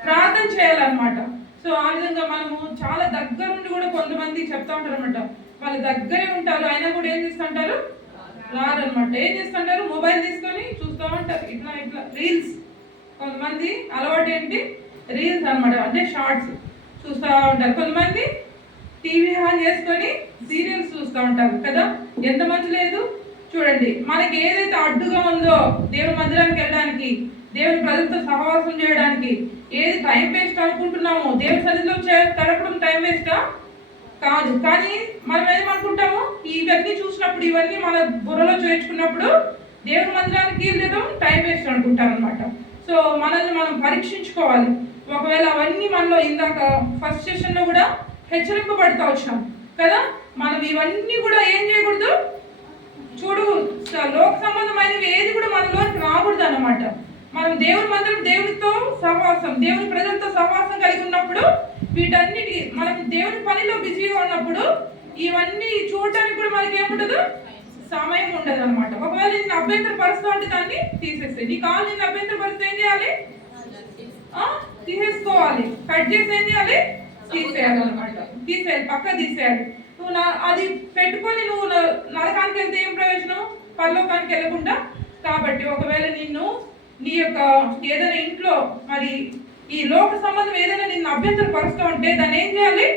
ప్రార్థన చేయాలన్నమాట. సో ఆ విధంగా మనము చాలా దగ్గర నుండి కూడా కొంతమంది చెప్తా ఉంటారు అనమాట. వాళ్ళు దగ్గరే ఉంటారు, అయినా కూడా ఏం చేస్తుంటారు? రారనమాట. ఏం చేస్తుంటారు? మొబైల్ తీసుకొని చూస్తూ ఉంటారు, ఇట్లా రీల్స్. కొంతమంది అలవాటు ఏంటి? రీల్స్ అనమాట, అంటే షార్ట్స్ చూస్తూ ఉంటారు. కొంతమంది టీవీ ఆన్ చేసుకొని సీరియల్స్ చూస్తూ ఉంటారు కదా. ఎంతమంది లేదు చూడండి. మనకి ఏదైతే అడ్డుగా ఉందో దేవుని మందిరానికి వెళ్ళడానికి, దేవుని ప్రజలతో సహవాసం చేయడానికి, ఏది టైం వేస్ట్ అనుకుంటున్నామో దేవుని సన్నిధిలో గడపడం టైం వేస్టా? కాదు. కానీ మనం ఏమనుకుంటాము? ఇవన్నీ చూసినప్పుడు, ఇవన్నీ మన బుర్రలో చేర్చుకున్నప్పుడు దేవుని మందిరానికి వెళ్ళడం టైం వేస్ట్ అనుకుంటాం అనమాట. సో మనల్ని మనం పరీక్షించుకోవాలి. ఒకవేళ అవన్నీ మనలో ఇందాక ఫస్ట్ సెషన్లో కూడా హెచ్చరింపబడుతూ వచ్చినాం కదా. మనం ఇవన్నీ కూడా ఏం చేయకూడదు? చూడు, లోక సంబంధమైనవి ఏది కూడా మనలోకి రాకూడదు అన్నమాట. మనం దేవుని మందిరం, దేవునితో సహవాసం, దేవుని ప్రజలతో సహవాసం కలిగి ఉన్నప్పుడు వీటన్నిటి మనం దేవుని పనిలో బిజీగా ఉన్నప్పుడు ఇవన్నీ చూడటానికి కూడా మనకి ఏముండదు? సమయం ఉండదు అనమాట. ఒకవేళ నిన్ను అభ్యంతర పరుస్తూ అంటే దాన్ని తీసేస్తే, నీ కాలు నిన్ను అభ్యంతర పరిస్థితి ఏం చేయాలి? తీసేసుకోవాలి. కట్ చేసి ఏం చేయాలి? తీసేయాలి అనమాట. తీసేయాలి, పక్క తీసేయాలి. నువ్వు అది పెట్టుకొని నువ్వు నరకానికి వెళ్తే ఏం ప్రయోజనం? పరలోకానికి వెళ్ళకుండా. కాబట్టి ఒకవేళ నీ యొక్క ఏదైనా ఇంట్లో మరి ఈ లోక సంబంధం ఏదైనా నిన్ను అభ్యంతరపరుస్తూ ఉంటే దాన్ని ఏం చేయాలి?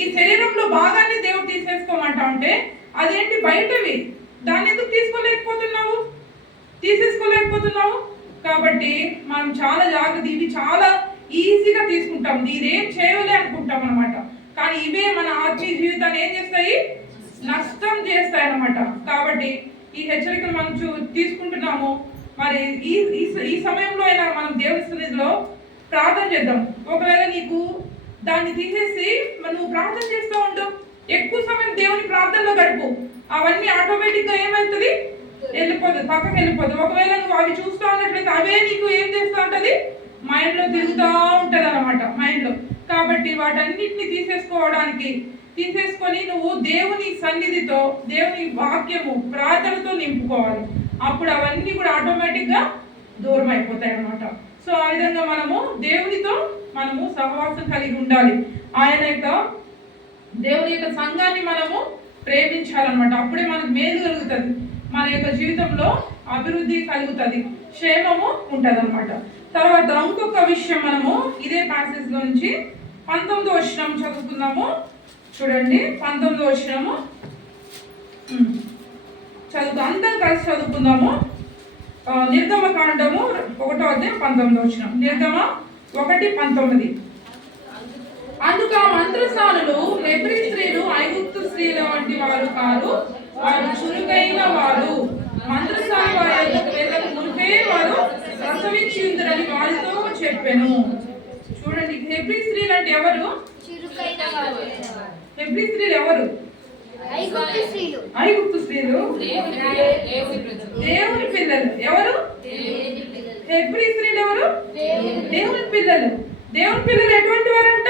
ఈ శరీరంలో భాగాన్ని దేవుడు తీసేసుకోమంటా ఉంటే అదేంటి బయటవి, దాన్ని ఎందుకు తీసేసుకోలేకపోతున్నావు? కాబట్టి మనం చాలా జాగ్రత్త, ఇవి చాలా ఈజీగా తీసుకుంటాం, ఇదేం చేయలే అనుకుంటాం అనమాట. కానీ ఇవే మన ఆత్మీయ జీవితాన్ని ఏం చేస్తాయి? నష్టం చేస్తాయి అన్నమాట. కాబట్టి ఈ హెచ్చరికలు మనం తీసుకుంటున్నాము. మరి ఈ సమయంలో అయినా మనం దేవుని సన్నిధిలో ప్రార్థన చేద్దాం. ఒకవేళ నీకు దాన్ని తీసేసి నువ్వు ప్రార్థన చేస్తూ ఉండు, ఎక్కువ సమయం దేవుని ప్రార్థనలో గడుపు, అవన్నీ ఆటోమేటిక్గా ఏమవుతుంది? వెళ్ళిపోతుంది, పక్కకి వెళ్ళిపోతుంది. ఒకవేళ నువ్వు అవి చూస్తూ ఉన్నట్లయితే అవే నీకు ఏం చేస్తూ ఉంటుంది? మైండ్లో తిరుగుతూ ఉంటుంది అన్నమాట, మైండ్లో. కాబట్టి వాటన్నిటిని తీసేసుకొని నువ్వు దేవుని సన్నిధితో, దేవుని వాక్యము, ప్రార్థనతో నింపుకోవాలి. అప్పుడు అవన్నీ కూడా ఆటోమేటిక్గా దూరం అయిపోతాయి అన్నమాట. సో ఆ విధంగా మనము దేవునితో సహవాసం కలిగి ఉండాలి. దేవుని యొక్క సంఘాన్ని మనము ప్రేమించాలన్నమాట. అప్పుడే మనకు మేలు కలుగుతుంది, మన యొక్క జీవితంలో అభివృద్ధి కలుగుతుంది, క్షేమము ఉంటుంది అన్నమాట. తర్వాత ఇంకొక విషయం, మనము ఇదే ప్యాసేజ్ లో నుంచి 19వ వచనం చదువుకుందాము. చూడండి, 19వ వచనము అందరం కలిసి చదువుకుందాము. నిర్గమకాండము 1వ అధ్యాయం 19వ వచనం. నిర్గమ 1:19. అందుకు ఆ మంత్రసానులు హెబ్రీ స్త్రీలు ఐగుప్తు స్త్రీల వంటి వారు కారు, వారు చురుకైన వారు, మంత్రసాని వారి యొక్క ముందే వారు ప్రసవించి ఉందని వారితో చెప్పాను. చూడండి, హెబ్రీ స్త్రీలు అంటే ఎవరు? హెబ్రీ స్త్రీలు ఎవరు? ఐగుప్తు స్త్రీలు దేవుని పిల్లలు. ఎవరు? హెబ్రీ స్త్రీలు ఎవరు? దేవుని పిల్లలు. దేవుని పిల్లలు ఎటువంటి వారంట?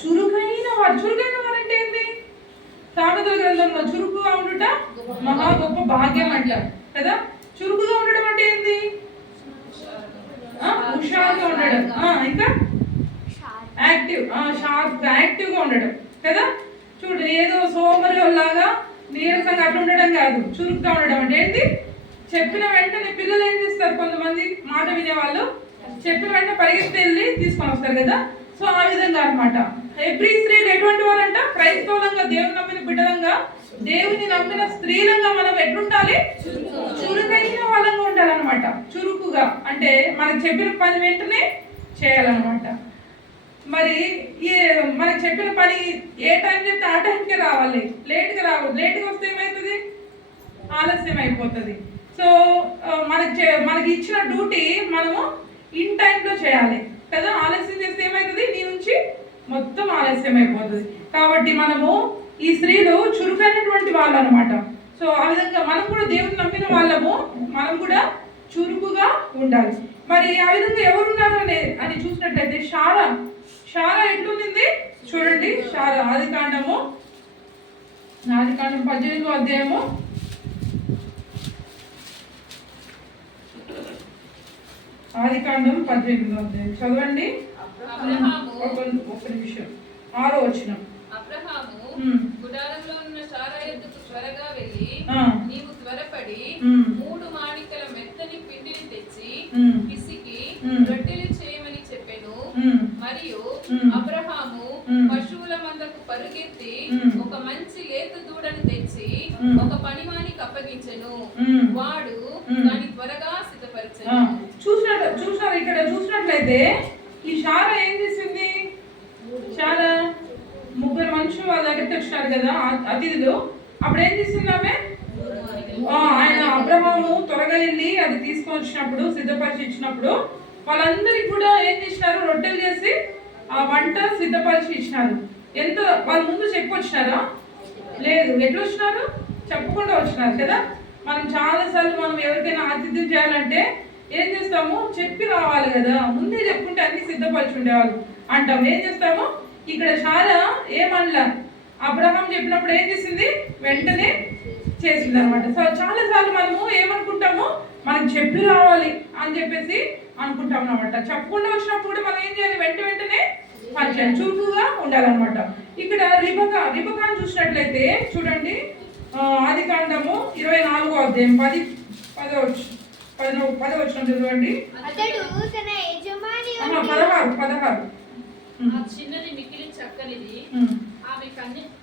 చురుకైన వారు. చురుకైన వారు అంటే ఏంటి? సామెతల గ్రంథంలో చురుకుగా ఉండుట మహా గొప్ప భాగ్యం అంటారు కదా. చురుకుగా ఉండడం అంటే ఏంటి? హుషారుగా ఉండడం, ఇంకా యాక్టివ్గా ఉండడం కదా. చూడండి, ఏదో సోమరిలాగా నీరసంగా అట్లా ఉండడం కాదు. చురుగ్గా ఉండడం అంటే ఏంటి? చెప్పిన వెంటనే పిల్లలు ఏం చేస్తారు, కొంతమంది మాట వినేవాళ్ళు చెప్పిన వెంటనే పరిగెత్తి వెళ్ళి తీసుకొని వస్తారు కదా. సో ఆ విధంగా అనమాట. హెబ్రీ స్త్రీలు ఎటువంటి వారంట? క్రైస్తవులంగా, దేవుని నమ్మిన బిడ్డలంగా, దేవుని నమ్మిన స్త్రీలంగా మనం ఎట్లుండాలి? చురుకైన వాళ్ళంగా ఉండాలన్నమాట. చురుకుగా అంటే మనకు చెప్పిన పని వెంటనే చేయాలన్నమాట. మరి మనకు చెప్పిన పని ఏ టైం చెప్తే ఆ టైంకే రావాలి, లేట్గా రావద్దు. లేట్గా వస్తే ఏమవుతుంది? ఆలస్యం అయిపోతుంది. సో మనకి ఇచ్చిన డ్యూటీ మనము ఇన్ టైంలో చేయాలి కదా. ఆలస్యం చేస్తే ఏమవుతుంది? నీ నుంచి మొత్తం ఆలస్యం అయిపోతుంది. కాబట్టి మనము ఈ స్త్రీలు చురుకైనటువంటి వాళ్ళు అనమాట. సో ఆ విధంగా మనం కూడా దేవుని నమ్మిన వాళ్ళము, మనం కూడా చురుకుగా ఉండాలి. మరి ఆ విధంగా ఎవరున్నారు అని చూసినట్లయితే శారా ఎట్లుంది చూడండి. శారా ఆదికాండం 18వ అధ్యాయము 18వ అధ్యాయం చదవండి. ఒక నిమిషం. 6వ వచనం. అబ్రహాము గుడారంలో ఉన్న శారా యొద్దకు త్వరగా వెళ్ళి, నీవు త్వరపడి 3 మాణికల మెత్తని పిండిని తెచ్చి పిసికి రొట్టెలు చేయమని చెప్పెను. మరియు అబ్రహాము పశువుల మందకు పరుగెత్తి ఒక మంచి లేత దూడను తెచ్చి ఒక పనివానికి అప్పగించెను. వాడు దాన్ని త్వరగా సిద్ధపరిచెను. చూసారు ఇక్కడ చూసినట్లయితే ఈ శారా ఏం చేసింది? శారా 3 మనుషులు వాళ్ళ దగ్గరికి వచ్చినారు కదా, అతిథులు. అప్పుడు ఏం చేసింది ఆమె? ఆయన అబ్రహాము త్వరగా వెళ్ళి అది తీసుకొని వచ్చినప్పుడు, సిద్ధపరిచి ఇచ్చినప్పుడు వాళ్ళందరికీ కూడా ఏం చేసినారు? రొట్టెలు చేసి ఆ వంట సిద్ధపరిచి ఇచ్చినారు. ఎంత వాళ్ళ ముందు చెప్పి వచ్చినారా? లేదు. ఎట్లా వచ్చినారు? చెప్పకుండా వచ్చినారు కదా. మనం చాలాసార్లు మనం ఎవరికైనా ఆతిథ్యం చేయాలంటే ఏం చేస్తాము? చెప్పి రావాలి కదా. ముందే చెప్పుకుంటే అన్ని సిద్ధపరిచి ఉండేవాళ్ళు అంటాం. ఏం చేస్తాము? ఇక్కడ శారా ఏమనలా, అబ్రహాం చెప్పినప్పుడు ఏం చేసింది? వెంటనే చేసింది అనమాట. సో చాలాసార్లు మనము ఏమనుకుంటాము? మనకు చెప్పి రావాలి అని చెప్పేసి అనుకుంటాం అనమాట. చెప్పకుండా వచ్చినప్పుడు కూడా మనం ఏం చేయాలి? వెంటనే పని చేయాలి, చురుకుగా ఉండాలన్నమాట. ఇక్కడ రిబకాను చూసినట్లయితే చూడండి, ఆదికాండము 24వ అధ్యాయం 10వ వచనం చదవండి. అతడు తన యజమాని 16. ఆ చిన్నది మిక్కిలి చక్కనిది, ఉమ్.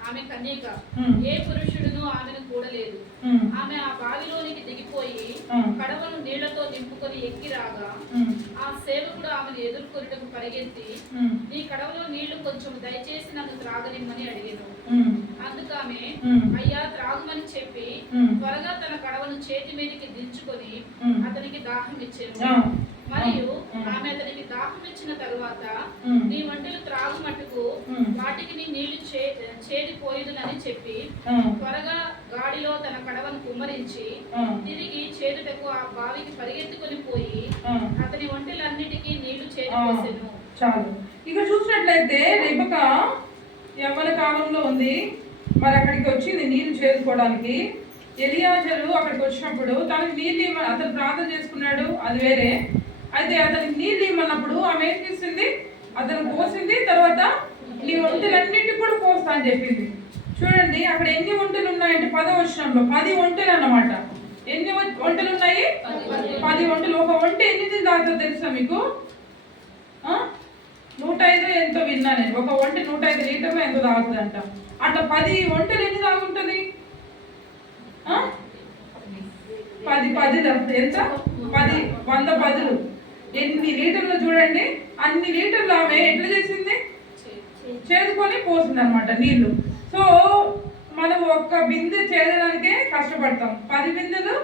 ఆమె కన్యక, ఉమ్. ఏ పురుషుడును ఆమెను కూడలేదు. ఉమ్. ఆమె ఆ బావిలోనికి దిగిపోయి కడవను నీళ్లతో నింపుకొని ఎక్కి రాగా, ఆ సేవకుడు ఆమెను ఎదుర్కొనుటకు పరిగెత్తి, నీ కడవలో నీళ్లు కొంచెం దయచేసి నన్ను త్రాగనిమ్మని అడిగాను. అందుకామె, అయ్యా త్రాగుమని చెప్పి త్వరగా తన కడవను చేతి మీదకి దించుకొని అతనికి దాహం ఇచ్చాను. మరియు ఆమె అతనికి దాహం ఇచ్చిన తరువాత, నీ ఒంటెలు త్రాగు మట్టుకు వాటికి నీ నీళ్లు చేదిపోయేదునని చెప్పి త్వరగా గాడిలో తన కడవను కుమ్మరించి తిరిగి చేదుటకు ఆ బావికి పరిగెత్తుకొని పోయి అతని ఒంటెలన్నిటికీ నీళ్లు చేదిపోసెను. చాలు. ఇక చూసినట్లయితే రెబెకా యవ్వన కాలంలో ఉంది. మరి అక్కడికి వచ్చింది నీళ్లు చేసుకోవడానికి. ఎలియాజరు అక్కడికి వచ్చినప్పుడు తనకి నీళ్ళు అతను ప్రార్థన చేసుకున్నాడు, అది వేరే. అయితే అతనికి నీళ్ళు ఇవ్వమన్నప్పుడు ఆమె ఏం చేసింది, అతను పోసింది. తర్వాత నీ ఒంటెలన్నింటికి కూడా పోస్తా అని చెప్పింది. చూడండి అక్కడ ఎన్ని ఒంటెలు ఉన్నాయంటే 10వ వచనంలో 10 ఒంటెలు అన్నమాట. ఎన్ని ఒంటెలు ఉన్నాయి? 10 ఒంటెలు. ఒక ఒంటె ఎన్ని తాగుతుందో తెలుసా మీకు? 105 ఎంతో విన్నా నేను. ఒక ఒంటె 105 లీటర్లు ఎంతో తాగుతుందంట. అట్లా 10 ఒంటెలు ఎన్ని తాగుంటుంది? 10 ఎంత? 100 10. ఎన్ని లీటర్లు చూడండి. అన్ని లీటర్లు ఆమె ఎట్లా చేసింది? చేసుకొని పోసింది అనమాట నీళ్లు. సో మనం ఒక్క బిందె చేయడానికే కష్టపడతాం, 10 బిందెలు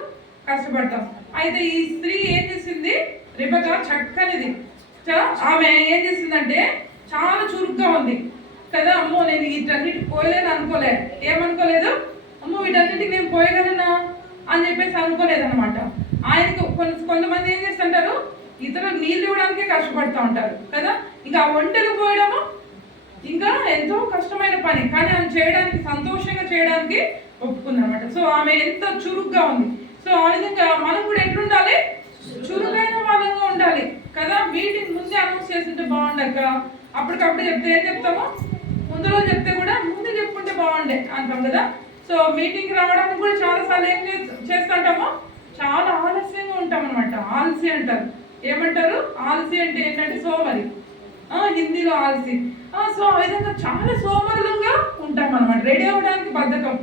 కష్టపడతాం. అయితే ఈ స్త్రీ ఏం చేసింది, రెబెకా చక్కనిది. ఆమె ఏం చేసిందంటే చాలా చురుగ్గా ఉంది కదా. అమ్మో నేను వీటన్నిటికి పోయలేను అనుకోలేదు. ఏమనుకోలేదు? అమ్మో వీటన్నిటికి నేను పోయగలనా అని చెప్పేసి అనుకోలేదు అనమాట. ఆయనకు కొంతమంది ఏం చేస్తుంటారు, ఇతరులు నీళ్ళు ఇవ్వడానికే కష్టపడుతూ ఉంటారు కదా. ఇంకా ఆ ఒంటెలు పోయడము ఇంకా ఎంతో కష్టమైన పని, కానీ ఆమె చేయడానికి, సంతోషంగా చేయడానికి ఒప్పుకుందనమాట. సో ఆమె ఎంత చురుగ్గా ఉంది. సో ఆ విధంగా మనం కూడా ఎట్లుండాలి? చురుకైన వాళ్ళంగా ఉండాలి కదా. మీటింగ్ ముందే అనౌన్స్ చేస్తుంటే బాగుండక, అప్పటికప్పుడు చెప్తే ఏం చెప్తామో, ముందు రోజు చెప్తే కూడా ముందే చెప్పుకుంటే బాగుండే అంటాం కదా. సో మీటింగ్కి రావడానికి కూడా చాలాసార్లు ఏం చేస్తుంటామో, చాలా ఆలస్యంగా ఉంటాం అనమాట. ఆలసి అంటారు. ఏమంటారు? ఆలసి అంటే ఏంటంటే సోమరి, హిందీలో ఆలసి. సో ఆ విధంగా చాలా సోమరులంగా ఉంటాం అనమాట. రెడీ అవ్వడానికి బద్ధకం.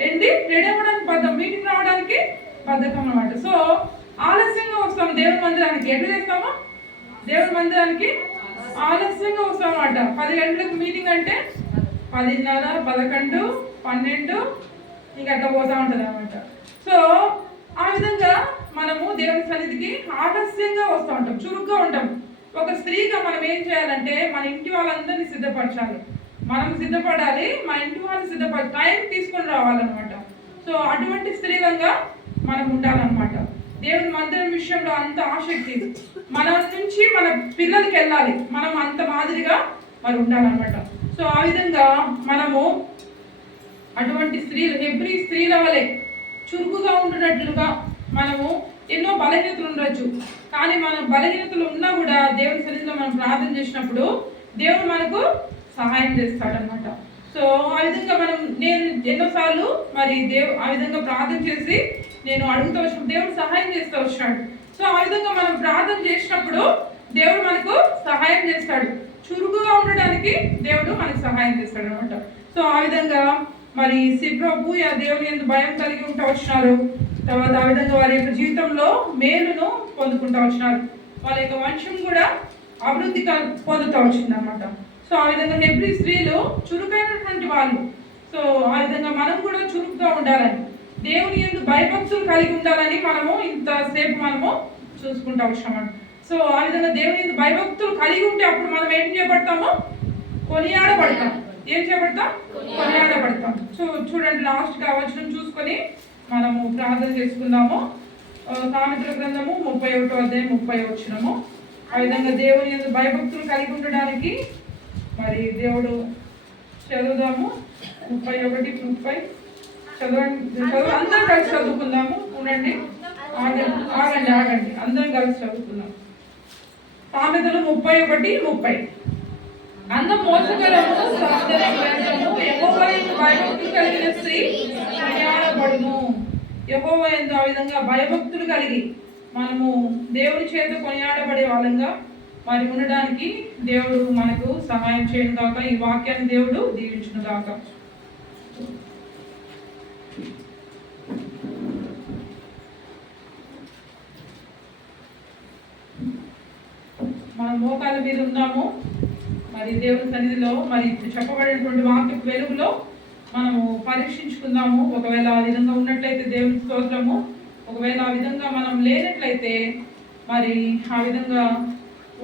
రెడీ అవ్వడానికి బద్ధకం, మీటింగ్ రావడానికి బద్ధకం అనమాట. సో ఆలస్యంగా వస్తాము దేవుని మందిరానికి. ఎట్లా చేస్తాము? దేవుని మందిరానికి ఆలస్యంగా వస్తాం అనమాట. 10 గంటలకు మీటింగ్ అంటే 10:30, 11, 12 ఇంకా అట్లా పోతూ ఉంటుంది అనమాట. సో ఆ విధంగా మనము దేవుని సన్నిధికి ఆలస్యంగా వస్తూ ఉంటాం, చురుగ్గా ఉంటాం. ఒక స్త్రీగా మనం ఏం చేయాలంటే మన ఇంటి వాళ్ళందరినీ సిద్ధపరచాలి, మనం సిద్ధపడాలి, మన ఇంటి వాళ్ళని సిద్ధపడాలి, టైం తీసుకొని రావాలన్నమాట. సో అటువంటి స్త్రీలంగా మనం ఉండాలన్నమాట. దేవుని మందిరం విషయంలో అంత ఆసక్తి మన నుంచి మన పిల్లలకి వెళ్ళాలి, మనం అంత మాదిరిగా మరి ఉండాలన్నమాట. సో ఆ విధంగా మనము అటువంటి స్త్రీలు, హెబ్రీ స్త్రీల వలె చురుకుగా ఉంటున్నట్లుగా మనము ఎన్నో బలహీనతలు ఉండొచ్చు, కానీ మన బలహీనతలు ఉన్నా కూడా దేవుని సన్నిధిలో మనం ప్రార్థన చేసినప్పుడు దేవుడు మనకు సహాయం చేస్తాడనమాట. సో ఆ విధంగా నేను ఎన్నోసార్లు మరి ఆ విధంగా ప్రార్థన చేసి నేను అడుగుతూ వచ్చినప్పుడు దేవుడు సహాయం చేస్తూ వచ్చినాడు. సో ఆ విధంగా మనం ప్రార్థన చేసినప్పుడు దేవుడు మనకు సహాయం చేస్తాడు. చురుకుగా ఉండడానికి దేవుడు మనకు సహాయం చేస్తాడు అనమాట. సో ఆ విధంగా మరి సిప్రభు ఆ దేవుని యందు భయం కలిగి ఉంటూ వచ్చినారు. తర్వాత ఆ విధంగా వారి యొక్క జీవితంలో మేలును పొందుకుంటూ వచ్చినారు. వాళ్ళ యొక్క వంశం కూడా అభివృద్ధి పొందుతూ వచ్చింది అనమాట. సో ఆ విధంగా హెబ్రీ స్త్రీలు చురుకైనటువంటి వాళ్ళు. సో ఆ విధంగా మనం కూడా చురుకుగా ఉండాలని, దేవుని యందు భయభక్తులు కలిగి ఉండాలని మనము ఇంతసేపు మనము చూసుకుంటూ వచ్చామన్నమాట. సో ఆ విధంగా దేవుని యందు భయభక్తులు కలిగి ఉంటే అప్పుడు మనం ఏం చేయబడతాము? కొనియాడబడతాం. ఏం చేయబడతాం? కొనియాడబడతాం. సో చూడండి, లాస్ట్గా వచనం చూసుకొని మనము ప్రార్థన చేసుకుందాము. సామెతల గ్రంథము 31వ అధ్యాయం 30వ వచనము. ఆ విధంగా దేవుని యందు భయభక్తులు కలిగి ఉండడానికి మరి దేవుడు చదువుదాము. 31, 30 చదవండి. అందరం కలిసి చదువుకుందాము. ఉండండి, ఆగండి, అందరం కలిసి చదువుకుందాం. సామెతలు 31, 30. అన్న మోసకరము సౌందర్యము యెహోవా యందు భయభక్తులు కలిగిన స్త్రీ కొనియాడబడును. యెహోవా యందు ఆ విధంగా భయభక్తులు కలిగి మనము దేవుని చేత కొనియాడబడే వాళ్ళంగా మరి ఉండడానికి దేవుడు మనకు సహాయం చేయను గాక. ఈ వాక్యాన్ని దేవుడు దీవించును గాక. మనం మోకాల మీద ఉన్నాము. మరి దేవుని సన్నిధిలో మరి ఇప్పుడు చెప్పబడినటువంటి వాక్య వెలుగులో మనము పరీక్షించుకుందాము. ఒకవేళ ఆ విధంగా ఉన్నట్లయితే దేవుని స్తోత్రము. ఒకవేళ ఆ విధంగా మనం లేనట్లయితే మరి ఆ విధంగా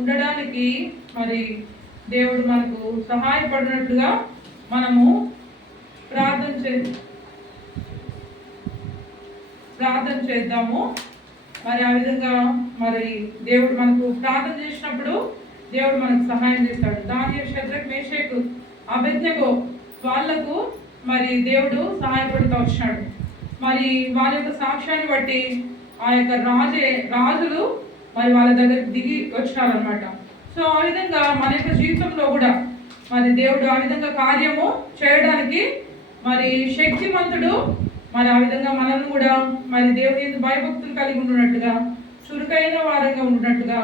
ఉండడానికి మరి దేవుడు మనకు సహాయపడినట్లుగా మనము ప్రార్థన చేద్దాము. మరి ఆ విధంగా మరి దేవుడు మనకు ప్రార్థన చేసినప్పుడు దేవుడు మనకు సహాయం చేస్తాడు. దానియేలు, షద్రక్, మేషాకు, అబేద్నెగో వాళ్లకు మరి దేవుడు సహాయపడుతూ వచ్చాడు. మరి వాళ్ళ యొక్క సాక్ష్యాన్ని బట్టి ఆ యొక్క రాజులు మరి వాళ్ళ దగ్గరికి దిగి వచ్చినారనమాట. సో ఆ విధంగా మన యొక్క జీవితంలో కూడా మరి దేవుడు ఆ విధంగా కార్యము చేయడానికి మరి శక్తిమంతుడు. మరి ఆ విధంగా మనల్ని కూడా మరి దేవుని భయభక్తులు కలిగి ఉన్నట్టుగా, చురుకైన వారంగా ఉన్నట్టుగా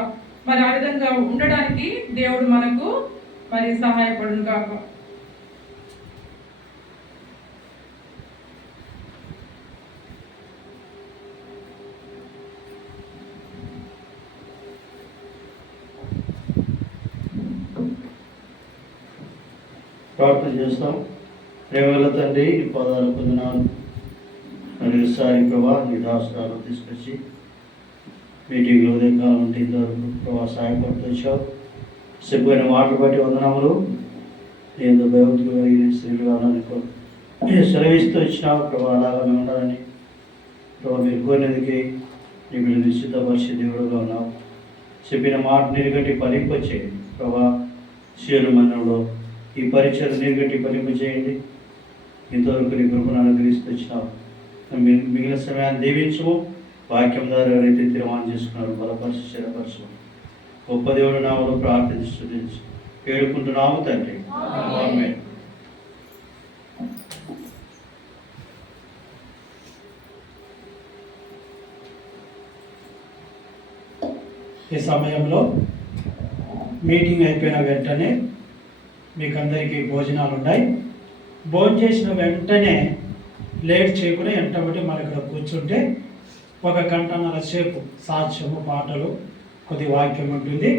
మరి ఆ విధంగా ఉండడానికి దేవుడు మనకు మరి సహాయపడును కాక. ప్రార్థన చేస్తాం. ప్రేమగల తండ్రి, ఈ పదాలు పొందినాను మరోసారి ప్రభా నీ దాసురాలు తీసుకొచ్చి మీటింగ్లో ఉదయకాలం ఉంటే ఇంతవరకు ప్రభా సహాయపడుతూ చెప్పిన మాటలు బట్టి వందనములు. నేను భయభక్తులు కలిగిన స్త్రీలు కావాలని సెలవిస్తూ ఇచ్చినావు ప్రభా. అలాగా మేము ఉండాలని ప్రభా మీరు కోరినందుకే నీకు నిశ్చితపరిచే దేవుడుగా ఉన్నావు. చెప్పిన మాట నీరుగట్టి ఫలింపచేయండి ప్రభా. శిలువ మందిరంలో ఈ పరిచయం నీరుగట్టి ఫలింపచేయండి. ఇంతవరకు నీ కృపను అనుగ్రహిస్తూ వచ్చినావు. మిగిలిన సమయాన్ని దీవించము. వాక్యం ద్వారా ఎవరైతే తీర్మానం చేసుకున్నారు బలపరిచి స్థిరపరచము. గొప్ప దేవుడు నామములో ప్రార్థిస్తూ వేడుకుంటున్నాము తండ్రి. ఆమేన్. ఈ సమయంలో మీటింగ్ అయిపోయిన వెంటనే మీకు అందరికీ భోజనాలు ఉన్నాయి. భోజనం చేసిన వెంటనే లేట్ చేయకుండా వెంటబడి మన ఇక్కడ కూర్చుంటే 1 గంటన్నర సేపు సాక్ష్యము, పాటలు, కొద్ది వాక్యం ఉంటుంది.